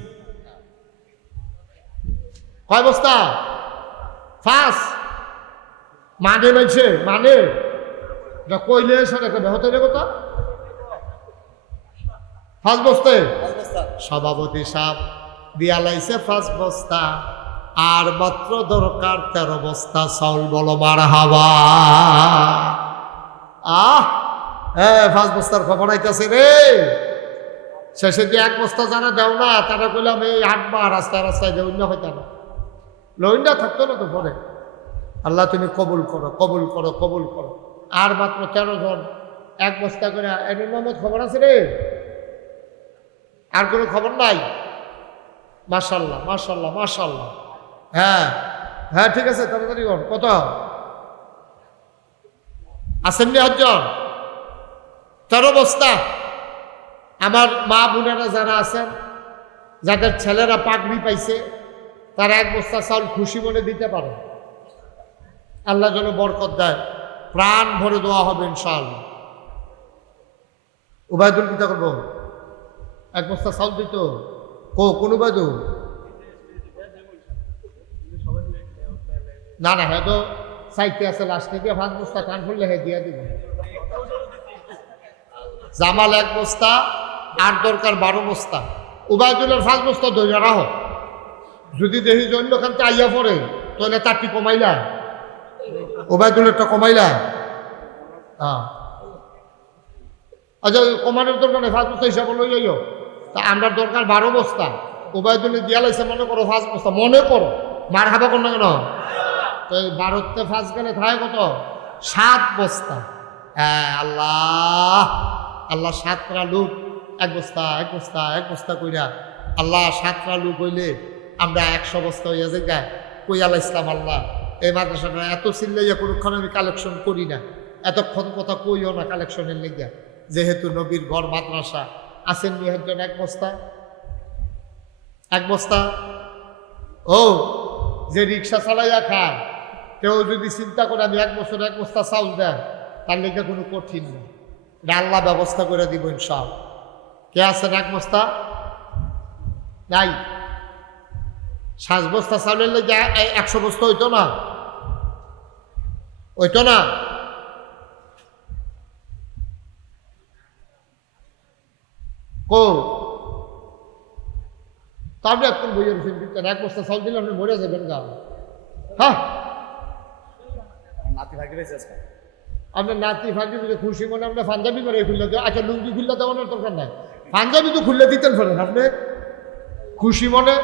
কয় বস্তা? 5। মানে বলছে মানে কইলে বেহতের কথা 5 বস্তা। সভাপতি সাহেব দিয়া লাইছে 5 বস্তা, আর মাত্র দরকার 13 বস্তা চাউল। বলো মারহাবা। হ্যাঁ 5 বস্তার খবর আইতাছে রে। শেষে যে 1 বস্তা যারা দেও না, তারা কইলাম এই 8 বার রাস্তায় রাস্তায় দেউন্য হইতা না, লইন্ডা থাকতো না তো পরে। আল্লাহ তুমি কবুল করো, কবুল করো, কবুল করো। আর মাত্র 13 জন 1 বস্তা করে। এমনি মোহাম্মদ খবর আছে রে? আর কোনো খবর নাই? মাশাআল্লাহ মাশাআল্লাহ মাশাআল্লাহ। হ্যাঁ হ্যাঁ ঠিক আছে, তাড়াতাড়ি কর। কত আসেননি? 8 জন 13 বস্তা। আমার মা বোনেরা যারা আছেন যাদের ছেলেরা পাগড়ি পাইছে তারা এক বস্তা চাউল খুশি মনে দিতে পারে। আল্লাহ যেন বরকত দেয়, প্রাণ ভরে দেওয়া হবে ইনশাআল্লাহ। উবায়দুল কিতা করবো? এক বস্তা চাউল দিত কোন উবায়দুল? না না, হ্যাঁ তো সাইতে আছে, লাস্টে দিয়ে 5 বস্তা কান খুললে হ্যাঁ দিয়া দিব। জামাল 1 বস্তা, আর দরকার 12 বস্তা। উবায়দুলের 5 বস্তা ধরে রাখো, যদি দেখি যে অন্য খানতে আইয়া পড়ে তাহলে তারটি কমাইলা, উবায়দুলেরটা কমাইলা। হ্যাঁ আচ্ছা, কমানোর দরকার নেই, 5 বস্তা হিসাবে লই যাইও। তা আমরা দরকার 12 বস্তা, উবায়দুলে দিয়া লাইছে মনে করো 5 বস্তা, মনে করো, মার হাবা কর না কেন? তো 12তে 5 গেলে থাকে কত? 7 বস্তা। হ্যাঁ আল্লাহ, আল্লাহ 7টা লোক 1 বস্তা 1 বস্তা 1 বস্তা কইরা, আল্লাহ 7টা লোক হইলে আমরা 100 বস্তা হইয়া যাই। কই আল্লাহ ইসলাম আল্লাহ, এই মাদ্রাসাটা এত চিল্লাইয়া কোনক্ষণ আমি কালেকশন করি না, এতক্ষণ কথা কইও না কালেকশনের লেগা, যেহেতু নবীর ঘর মাদ্রাসা। আসেন নিহের জন্য 1 বস্তা 1 বস্তা। ও যে রিক্সা চালাইয়া খায়, কেউ যদি চিন্তা করে আমি 1 বছর 1 বস্তা চাউল দেয়, তার লেগে কোনো কঠিন না, এটা আল্লাহ ব্যবস্থা করে দিব ইনশাআল্লাহ। কে আছেন 1 বস্তা? নাই। 7 বস্তা চাউলের লেগে 100 বস্তা হইতো না, হইতো না। কো তা আপনি এখন বইয়ের 1 বস্তা চাউল দিলে আপনি মরে যাবেন গা। হ্যাঁ নাতি ভাগি পেয়েছে আজকে। আপনার নাতি ফাঁকি যদি খুশি মনে আপনার পাঞ্জাবি করে খুললে দেয়। আচ্ছা লুঙ্গি খুললে দেওয়ানোর দরকার নাই, পাঞ্জাবি তো খুললে দিতেন ফেলেন আপনি খুশি মনে।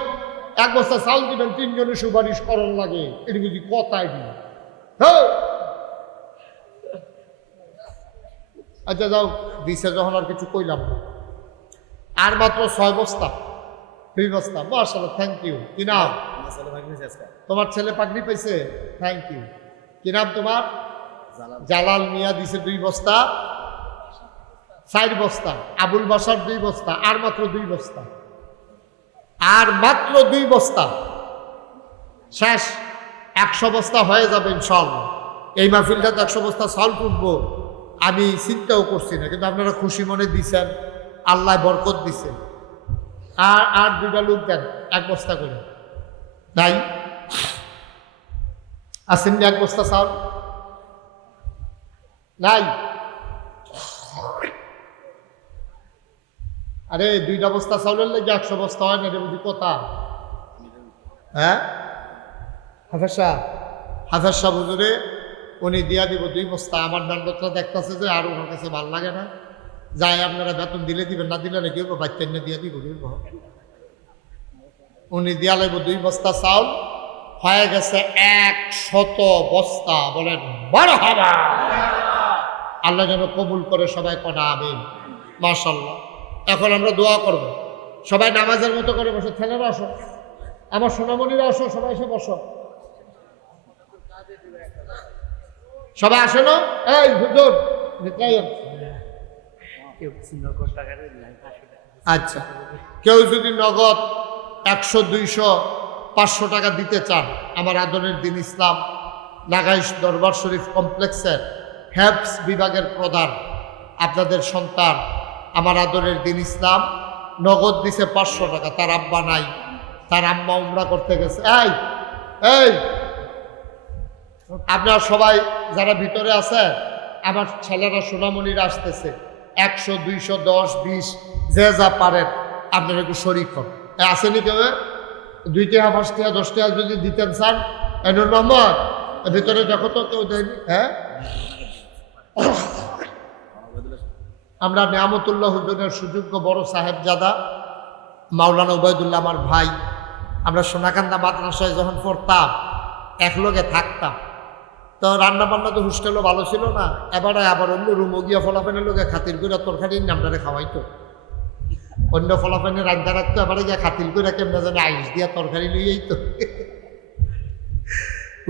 1 বস্তা চাউল দিবেন, 3 জনের সুপারিশ করণ লাগে, এটি বুঝি কথাই দিন। হ্যাঁ আচ্ছা যাও, দিছে যখন আর কিছু কইলাম না। আর মাত্র 6 বস্তা 2 বস্তা। মাশাআল্লাহ, থ্যাংক ইউ। কি নাম? আমার ছেলে ভাগি পেয়েছে আজকে। তোমার ছেলে পাগড়ি পাইছে? Thank you. কি নাম তোমার? জালাল মিয়া দিছে 2 বস্তা 4 বস্তা। আবুল বাসার 2 বস্তা। আর মাত্র 2 বস্তা, আর মাত্র 2 বস্তা শেষ। 100 বস্তা হয়ে যাবে ইনশাআল্লাহ। এই মাহফিলটাতে 100 বস্তা চাল তুলবো আমি চিন্তাও করছি না, কিন্তু আপনারা খুশি মনে দিছেন, আল্লাহ বরকত দিছেন। আর 2টা লোক দেন 1 বস্তা করে। তাই আসেন 1 বস্তা চাল নাই? আরে 2টা বস্তা চাউলের লেগে 100 বস্তা হয় না, এটা বুঝি কথা? হ্যাঁ হাফেজ সাহেব হুজুরে উনি দিয়া দিব 2 বস্তা। আমার মেম্বারটা দেখতেছে যে আর ওনার কাছে ভালো লাগে না, যাই আপনারা বেতন দিলে দিবেন, না দিলে না কেউ বাচ্চা দিয়া দিব। উনি দিয়া লাগব 2 বস্তা চাউল, হয়ে গেছে 100 বস্তা। বলেন মারহাবা। আল্লাহ যেন কবুল করে, সবাই কনা আমিন। মাশাআল্লাহ। এখন আমরা দোয়া করব, সবাই নামাজের মতো করে বসে। ছেলেরা আসো, আমার সোনামণিরা আসো, সবাই এসে বসো। সবাই আসে না? এই হুজুর আচ্ছা, কেউ যদি নগদ 100, 200, 500 টাকা দিতে চান, আমার আদরের দিন ইসলাম নাগাইশ দরবার শরীফ কমপ্লেক্সের হেলথ বিভাগের প্রধান, আপনাদের সন্তান, আমার আদরের দিন ইসলাম নগদ দিছে 500 টাকা। তার আব্বা নাই, তার আম্মা উমরা করতে গেছে। এই এই আপনারা সবাই যারা ভিতরে আছে, আমার ছেলেরা সোনামণিরা আসতেছে, 100, 200, 10, 20 যে যা পারেন আপনারা একটু শরীক হন। আসেনি কেউ? 2 টাকা 5 টাকা 10 টাকা যদি দিতেন চান, এনুর মোহাম্মদ ভিতরে দেখো তো কেউ দেয়নি। হ্যাঁ আমরা নিয়ামতুল্লাহ হুজুরের সুযোগ্য বড় সাহেবজাদা মাওলানা উবায়দুল্লাহ আমার ভাই, আমরা সোনাকান্দা মাদ্রাসায় যখন পড়তাম একলগে থাকতাম, তো রান্না বান্না তো হোস্টেলও ভালো ছিল না, এবারে আবার অন্য রুমও গিয়া ফলাফেনের লোকে খাতির করে তরকারির নামটারে খাওয়াইতো, অন্য ফলাফেনে রান্না রাখতো, এবারে গিয়া খাতির করে কেমন জানে আইস দিয়া তরকারি লইয়াই তো।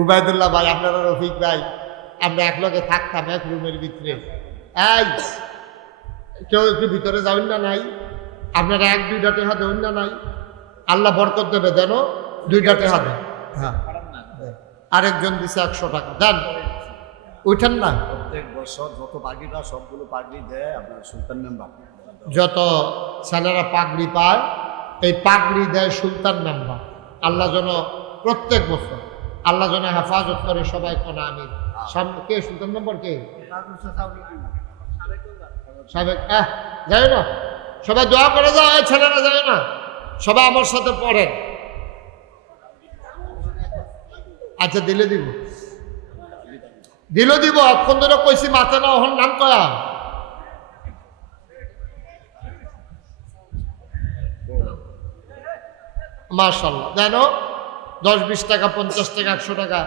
উবায়দুল্লাহ ভাই, আপনারা রফিক ভাই, আমরা একলগে থাকতাম এক রুমের ভিতরে। এই কেউ একটু ভিতরে যাবেন না? নাই আপনারা 1-2টা টাকা দেবেন না? নাই আল্লাহ বরকত দেবে, দেন দুইটা টেহা দেন। হ্যাঁ, আরেকজন দিছে 100 টাকা, দেন উঠেন না। প্রত্যেক বছর যত পাগড়িটা সবগুলো পাগড়ি দেয় আপনার সুলতান মেম্বার। যত ছেলেরা পাগড়ি পায় এই পাগড়ি দেয় সুলতান মেম্বার। আল্লাহ যেন প্রত্যেক বছর আল্লাহ যেন হেফাজত করে, সবাই কোন আমি। সামনে কে সুলতান মেম্বার? কে সাবেক? যাই না, সবাই দোয়া করে যাও। এই ছেলেরা যায় না, সবাই আমার সাথে পড়েন। আচ্ছা, দিলে দিব, দিল দিব। এখন ধরে কইছি মাথা না, ওহন নাম কয়া। মাশাআল্লাহ, জানো 10-20 টাকা, 50 টাকা, 100 টাকা,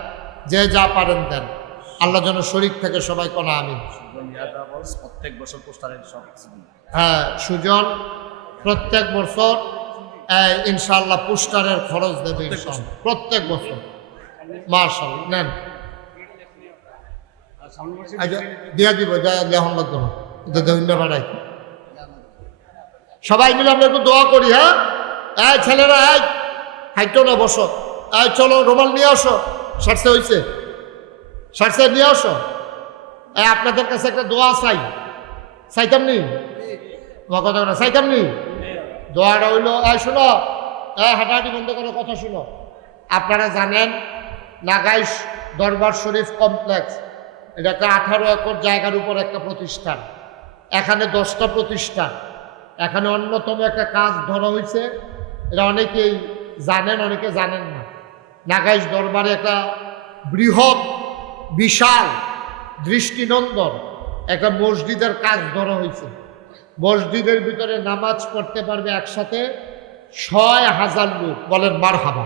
যে যা পারেন দেন। আল্লাহ যেন শরীক থেকে সবাই কোনা আমি। প্রত্যেক বছর পোস্টারের সব। হ্যাঁ, সুজন প্রত্যেক বছর ইনশাআল্লাহ পোস্টারের খরচ দেবে ইনশাআল্লাহ, প্রত্যেক বছর। মাশাআল্লাহ, নেন। আচ্ছা, দিয়া দিব, যা লেহন লাগতো না, এটা ধন্য বাড়াই। সবাই মিলে আমরা একটু দোয়া করি। হ্যাঁ, এই ছেলেরা, এই হাইটো না, বসো। এই চলো, রুমাল নিয়ে আসো। সারসে হয়েছে, সারসে নিয়ে আসো। এই আপনাদের কাছে একটা দোয়া চাই, চাইতাম নি? তোমার কথা না, চাইতাম নি? দোয়াটা হইলো, এই শোনো, এই হাঁটাহাঁটি বন্ধ করে কথা শুনো। আপনারা জানেন নাগাইশ দরবার শরীফ কমপ্লেক্স, এটা একটা 18 একর জায়গার উপর একটা প্রতিষ্ঠান। এখানে 10টা প্রতিষ্ঠান। এখানে অন্যতম একটা কাজ ধরা হয়েছে, এটা অনেকেই জানেন, অনেকে জানেন না। নাগাইশ দরবারে একটা বৃহৎ বিশাল দৃষ্টিনন্দন একটা মসজিদের কাজ ধরা হয়েছে। মসজিদের ভিতরে নামাজ পড়তে পারবে একসাথে 6000 লোক। বলেন মারহাবা।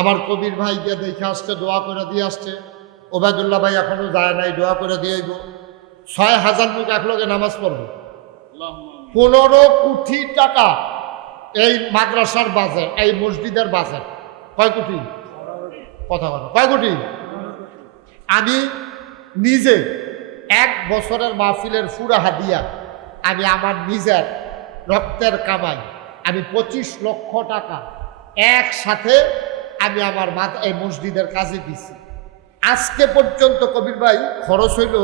আমার কবির ভাই গিয়ে দেখে আসছে, দোয়া করে দিয়ে আসছে। ওবায়দুল্লাহ ভাই এখনো যায় নাই, দোয়া করে দিয়ে 6000 লোক একলগে নামাজ পড়বে। 15 কোটি টাকা এই মাদ্রাসার বাজেট, এই মসজিদের বাজেট। কয় কোটি? কথা বলো, কয় কোটি? আমি নিজে 1 বছরের মাহফিলের পুরা হাদিয়া আমি আমার নিজের রক্তের কামাই আমি 25 লক্ষ টাকা একসাথে আমি আমার এই মসজিদের কাজে দিছি। আজকে পর্যন্ত কবির ভাই খরচ হইল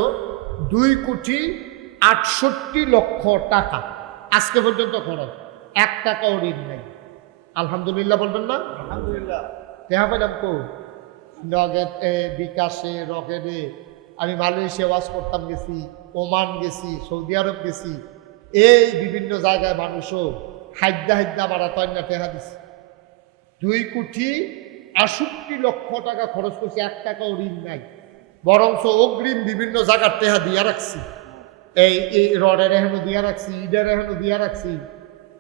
2,68,00,000 টাকা। আজকে পর্যন্ত খরচ, 1 টাকাও ঋণ নাই। আলহামদুলিল্লাহ বলবেন না? আলহামদুলিল্লাহ। দেখা পেলাম তো নগদে, বিকাশে, রকেটে। আমি মালয়েশিয়া ওয়াজ করতাম, গেছি ওমান, গেছি সৌদি আরব, গেছি। এই বিভিন্ন জায়গায় মানুষও হাইদ্যা বাড়া তন্যা টেহা দিছে। 2,68,00,000 টাকা খরচ করছি, 1 টাকাও ঋণ নাই। বরঞ্চ অগ্রিম বিভিন্ন জায়গার টেহা দিয়া রাখছি। এই রডের এখনো দিয়া রাখছি, ইটের এখনো দিয়া রাখছি,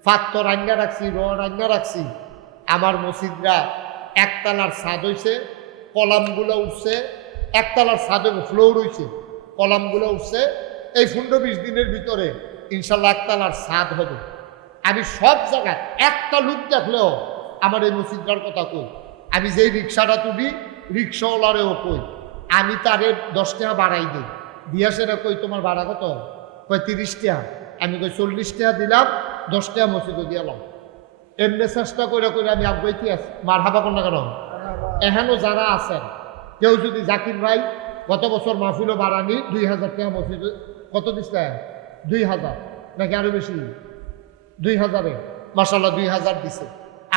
পাথর আইনা রাখছি, রড আইনা রাখছি। আমার মসজিদরা 1 তলার ছাদ হয়েছে, কলামগুলো উঠছে। 1 তলার ছাদে ফ্লোর হয়েছে, কলামগুলো উঠছে। এই 15-20 দিনের ভিতরে ইনশাল্লাহ 1 তলার ছাদ হবে। আমি সব জায়গায় একটা লোক দেখলেও আমার এই মসজিদটার কথা কই। আমি যেই রিক্সাটা তুলি, রিক্সাওয়ালারেও কই, আমি তারে 10 টাকা বাড়াই দিই। দিয়া সেটা কই, তোমার ভাড়া কত? কই 30 টাকা। আমি কই 40 টাকা দিলাম, 10 টাকা মসজিদে দিলাম। এমনি চেষ্টা করে আমি আগাইতে আছি। মারহাবা কোন না কেন? এখানেও যারা আছেন, কেউ যদি জাকির ভাই গত বছর মাহফিলও বাড়ানি 2000 টাকা মসজিদে কত দিচ্ছে? 2000 নাকি আরো বেশি? 2000-এ মাশাআল্লাহ 2000 দিছে।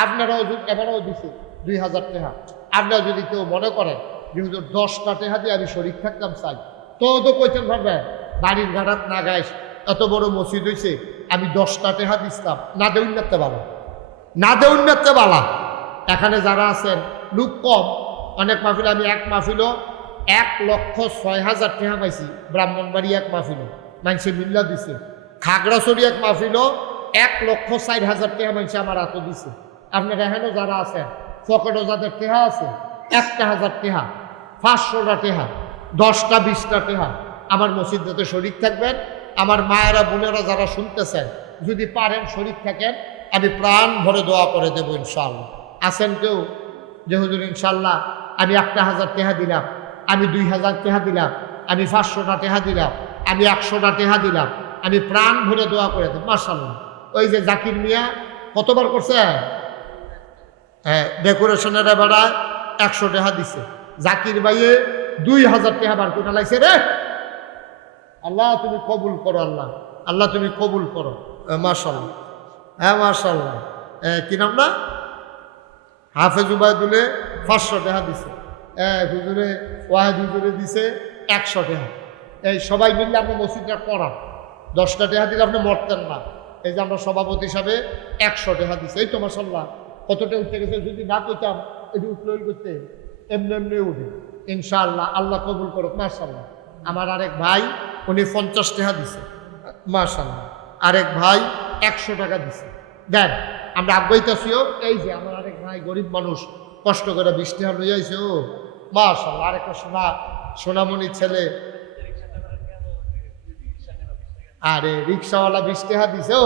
আপনারাও এবারও দিছে 2000 টাকা। আপনারা যদি কেউ মনে করেন যে হুজুর 10টা টাকা দিয়ে আমি শরীক থাকতাম চাই, তো কইতেন পারবে বাড়ির ঘাটাত না গাইস, এত বড় মসজিদ হয়েছে, আমি 10টা টাকা দিচ্ছিলাম, না দেউন নাতে বালা, না দেউন নাতে বালা। এখানে যারা আছেন লোক কম, অনেক মাহফিল, আমি এক মাহফিলও 1,06,000 টাকা পাইছি। ব্রাহ্মণবাড়ি এক মাহফিলও মানুষে মিল্লা দিছে। খাগড়াছড়ি এক মাহফিলও 1,04,000 টাকা মানুষে আমার হাতে দিছে। আপনারা এখানেও যারা আছেন পকেটও যাদের টেহা আছে, 1,000 টাকা, 500টা টাকা, 10টা 20টা টাকা আমার মসজিদে শরীক থাকবেন। আমার মায়েরা বোনেরা যারা শুনতেছেন, যদি পারেন শরীক থাকেন, আমি প্রাণ ভরে দোয়া করে দেবো ইনশাআল্লাহ। আছেন কেউ যে হুজুর ইনশাআল্লাহ আমি 1,000 টাকা দিলাম, আমি 2,000 টাকা দিলাম, আমি 500টা টাকা দিলাম, আমি 100টা টাকা দিলাম, আমি প্রাণ ভরে দোয়া করে দেব। মাশাআল্লাহ। ওই যে জাকির মিয়া কতবার করছে? হ্যাঁ, ডেকোরেশনের বেড়ায় 100 টাকা দিছে। জাকির ভাইয়ে 2000 টাকা বার করে লাইছে রে। আল্লাহ তুমি কবুল করো, আল্লাহ আল্লাহ তুমি কবুল করো। মাশাআল্লাহ, হ্যাঁ মাশাআল্লাহ। কি নাম না, হাফেজ উবায়দুলে 500 টাকা দিছে। হুজুরে ওয়াহেদ হুজুরে দিছে 100 টাকা। এই সবাই মিললে আমরা মসজিদটা করান। 10টা টাকা দিলে আপনি মরতেন না। এই যে আমরা সভাপতি হিসাবে 100 টাকা দিছে। এই তো মাশাআল্লাহ কতটা উঠে গেছে। যদি না কইতাম এটি উঠলে করতে এমনি এমনি উঠে। ইনশাআল্লাহ আল্লাহ কবুল করুক। মাশাআল্লাহ। আমার আরেক ভাই উনি 50 টাকা দিছে। মাশাআল্লাহ। আরেক ভাই 100 টাকা দিছে। দেন আমরা আগাইতেছিও। এই যে আমার আরেক ভাই গরিব মানুষ কষ্ট করে 20 টাকা লই আইছে। ও মাশাআল্লাহ, আরেকটা সোনামণি ছেলে। আরে রিক্সাওয়ালা 20 টাকা দিছে। ও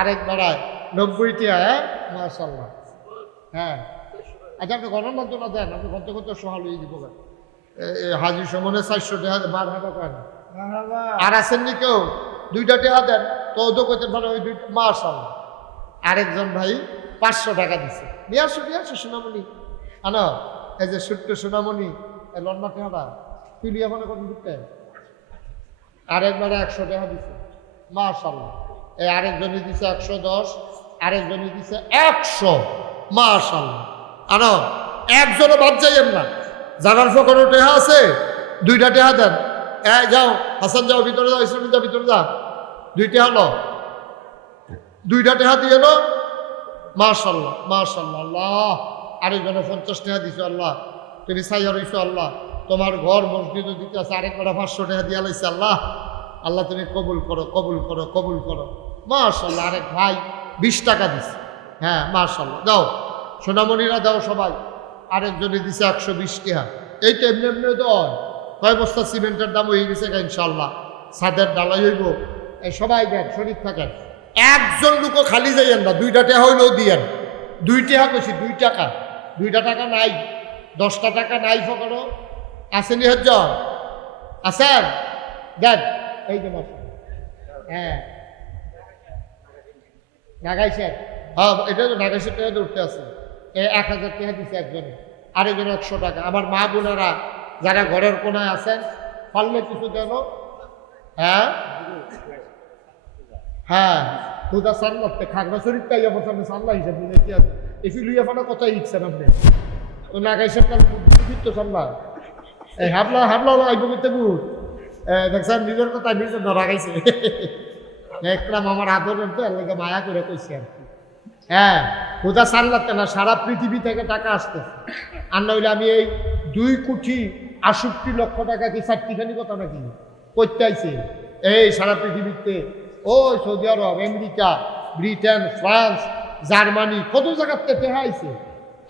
আরেক বেড়ায় 90 টাকা। হ্যাঁ মাশাআল্লাহ। হ্যাঁ আচ্ছা, আপনি গণনা তো না দেন, আপনি কত কত সহাল হয়ে দিব। হাজির সমনে 400 টাকা বার হাঁটা কয় না। আর আসেননি কেউ 2টা টাকা দেন তো করতে পারে ওই 2টা। মাশাআল্লাহ। আরেকজন ভাই 500 টাকা দিছে। নিয়ে আসো সোনামণি আনো। এই যে ছোট্ট সোনামণি লন্ডা টাকা তুই লিয়ে ফোনে কত দিতে। আরেকবারে 100 টাকা দিছে। মাশাআল্লাহ। এই আরেকজনই দিছে 110, আরেকজনই দিছে 100। মাশাআল্লাহ। আনো একজনও বাদ যাইয়েন না। জানার ফকর টেহা আছে 2টা টেহা দেন। যাও হাসান, যাও ভিতরে যাও, ইসলামী যাও ভিতরে যা। 2 টেহা লো, 2টা টেহা দিয়ে লো। মাশাআল্লাহ মাশাআল্লাহ। আল্লাহ আরেকজনে 50 টাকা দিছো। আল্লাহ তুমি সাইয়া রইছো। আল্লাহ তোমার ঘর মসজিদও দিতে আছে। আরেকবার 500 টাকা দিয়া লাইছে। আল্লাহ আল্লাহ তুমি কবুল করো, কবুল করো, কবুল করো। মাশাআল্লাহ। আরেক ভাই 20 টাকা দিছে। হ্যাঁ মাশাআল্লাহ। দাও সোনামণিরা দাও সবাই। আরেকজনে দিছে 120 টাকা। এইটা এমনি এমনি দেয়। কয় বস্তা সিমেন্টের দাম হয়ে গেছে ইনশাআল্লাহ। ছাদের ডালাই হইব। এই সবাই দেন, শরীর থাকেন। একজন লোকও খালি যাইয়েন না। 2টা টাকা হইলেও দিয়েন। 2 টাকা কইছি, 2 টাকা। 2টা টাকা নাই, 10টা টাকা নাই। ফকরো আসেনি হজ্জ আছেন দেন। এই যে মাস হ্যাঁ নাগাইছে। হ্যাঁ এটা তো নাগাইছে টাকা উঠতে আছে। 1000 টাকা দিচ্ছে একজনে, আরেকজন 100 টাকা। আমার মা বোনেরা যারা ঘরের কোনায় আছেন পারলে কিছু দেন। হ্যাঁ হ্যাঁ খুদা সান করতে খাগড়া শরীর তাই আমার সামনে সাল্লা হিসেবে নিতে আছে। এসি লুইয়া ফানা কথাই ইচ্ছেন আপনি ও নাগাইছে তো সাল্লা। এই হাবলা আইব করতে গুড দেখছেন নিজের কথা নিজে ধরা গাইছে। দেখলাম আমার আদরের তো এর লাগে মায়া করে কইছে আর কি। হ্যাঁ খুদা সাল্লাতে না, সারা পৃথিবী থেকে টাকা আসতে। আর না হইলে আমি এই 2,68,00,000 টাকা কি 4টিখানি কথা নাকি করতে আইছে এই সারা পৃথিবীতে। ওই সৌদি আরব, আমেরিকা, ব্রিটেন, ফ্রান্স, জার্মানি কত জায়গার থেকে আইছে।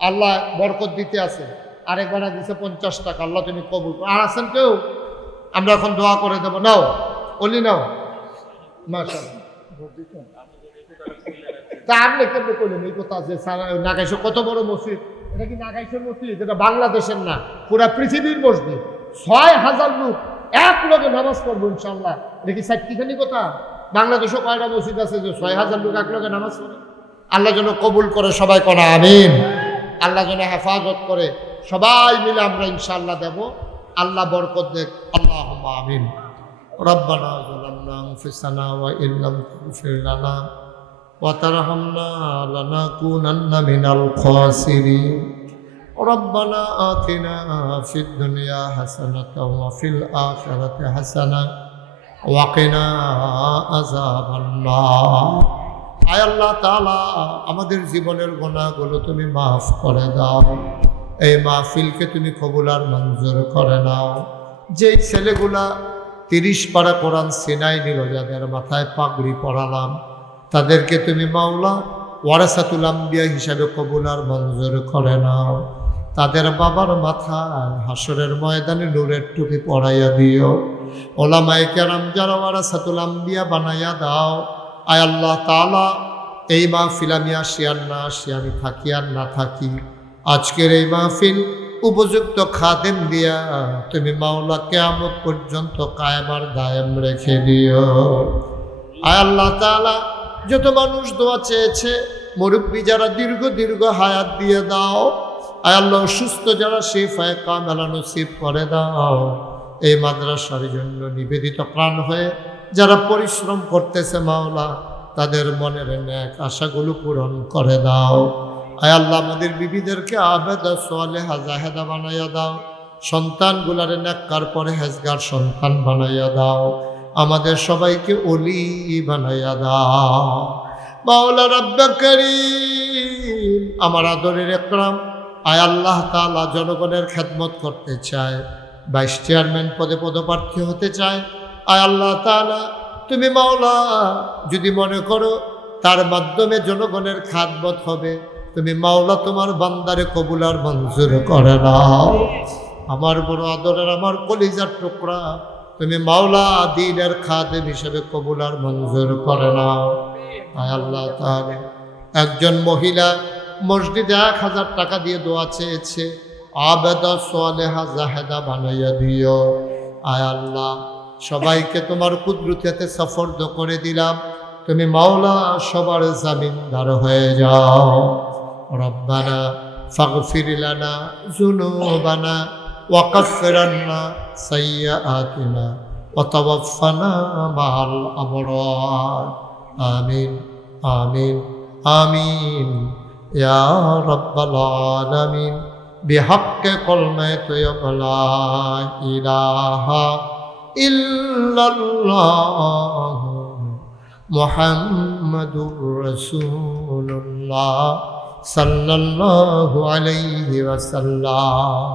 আল্লাহ বরকত দিতে আছে। আরেকবার দিছে 50 টাকা। আল্লাহ তুমি কবুল করো। আর আছেন কেউ? আমরা এখন দোয়া করে দেবো। নাও বলি নাও। মাশাআল্লাহ। তা আপনি কেমনি করলেন এই কথা যে নাগাইশো কত বড় মসজিদ? এটা কি নাগাইশের মসজিদ? এটা বাংলাদেশের না, পুরা পৃথিবীর মসজিদ। 6000 লোক এক লগে নামাজ পড়বো ইনশাআল্লাহ। এটা কি 4টিখানি কথা? বাংলাদেশও কয়টা মসজিদ আছে যে 6000 লোক এক লগে নামাজ পড়ে? আল্লাহ যেন কবুল করে, সবাই করে আমিন। আল্লাহ যেন হেফাজত করে, সবাই মিলে আমরা ইনশাআল্লাহ দেব। আল্লাহ বরকত দেখ। আল্লাহুম্মা আমিন। রব্বানা যালামনা আনফুসানা ওয়া ইল্লাম তাগফির লানা ওয়া তারহামনা লানাকুনান্না মিনাল খাসিরিন। রব্বানা আতিনা ফিদ দুনিয়া হাসানাতাও ওয়া ফিল আখিরাতি হাসানাহ ওয়া কিনা আযাবান নার। আয় আল্লাহ তাআলা আমাদের জীবনের গুনাহগুলো তুমি মাফ করে দাও। এই মাহফিলকে তুমি কবুল আর মঞ্জুর করে নাও। যেই ছেলেগুলা 30 পারা কোরআন সিনাই নিল, যাদের মাথায় পাগড়ি পরালাম, তাদেরকে তুমি মাওলা ওয়ারাসাতুল আম্বিয়া হিসাবে কবুল আর মঞ্জুর করে নাও। তাদের বাবার মাথায় হাসরের ময়দানে নূরের টুপি পরাইয়া দিও। ওলামায়ে কেরাম যারা ওয়ারাসাতুল আম্বিয়া বানাইয়া দাও। আয় আল্লাহ তাআলা এই মাহফিল আমি আসি আর না আসি, আমি থাকি আর না থাকি, আজকের এই মাহফিল উপযুক্ত খাদেম দিয়া তুমি মাওলা কিয়ামত পর্যন্ত কায়েম আর দায়েম রেখে দিও। আয় আল্লাহ তাআলা যত মানুষ দোয়া চেয়েছে মুরব্বী যারা দীর্ঘ দীর্ঘ হায়াত দিয়ে দাও। আয় আল্লাহ অসুস্থ যারা শিফায়ে কামেলা নসিব করে দাও। এই মাদ্রাসার জন্য নিবেদিত প্রাণ হয়ে যারা পরিশ্রম করতেছে মাওলা, তাদের মনের নেক আশাগুলো পূরণ করে দাও। আয় আল্লাহ আমাদের বিবিদেরকে আবেদা সালেহা জাহেদা বানাইয়া দাও। সন্তানগুলারে নেককার পরহেজগার সন্তান বানাইয়া দাও। আমাদের সবাইকে ওলি বানাইয়া দাও। মাওলা রাব্বে কারীম, আমার আদরের একরাম আয় আল্লাহ তাআলা জনগণের খেদমত করতে চায়, ভাইস চেয়ারম্যান পদে পদপ্রার্থী হতে চায়। আয় আল্লাহ তাআলা তুমি মাওলা যদি মনে করো তার মাধ্যমে জনগণের খেদমত হবে, তুমি মাওলা তোমার বান্দারে কবুল আর মঞ্জুর করে নাও। আমার বড় আদরের আমার কলিজার টুকরা, তুমি মাওলা দ্বীনের খাদেম হিসেবে কবুল আর মঞ্জুর করে নাও। আয় আল্লাহ তাআলা একজন মহিলা মসজিদে 1000 টাকা দিয়ে দোয়া চেয়েছে, আবেদা সালেহা জাহেদা বানাইয়া দিও। আয় আল্লাহ সবাইকে তোমার কুদরতে সফর্দ করে দিলাম, তুমি মাওলা সবার জামিনদার হয়ে যাও। রব্বানা ফাগফির লানা যুনুবানা ওয়া কাফির আন্না সাইয়্যাতিনা ওয়া তাওয়াফানা মাআল আবরার। আমিন আমিন আমিন ইয়া রাব্বাল আলামিন। বিহাক্কে কলমায়ে লা ইলাহা ইল্লাল্লাহ মুহাম্মাদুর রাসূলুল্লাহ সাল্লাল্লাহু আলাইহি ওয়াসাল্লাম।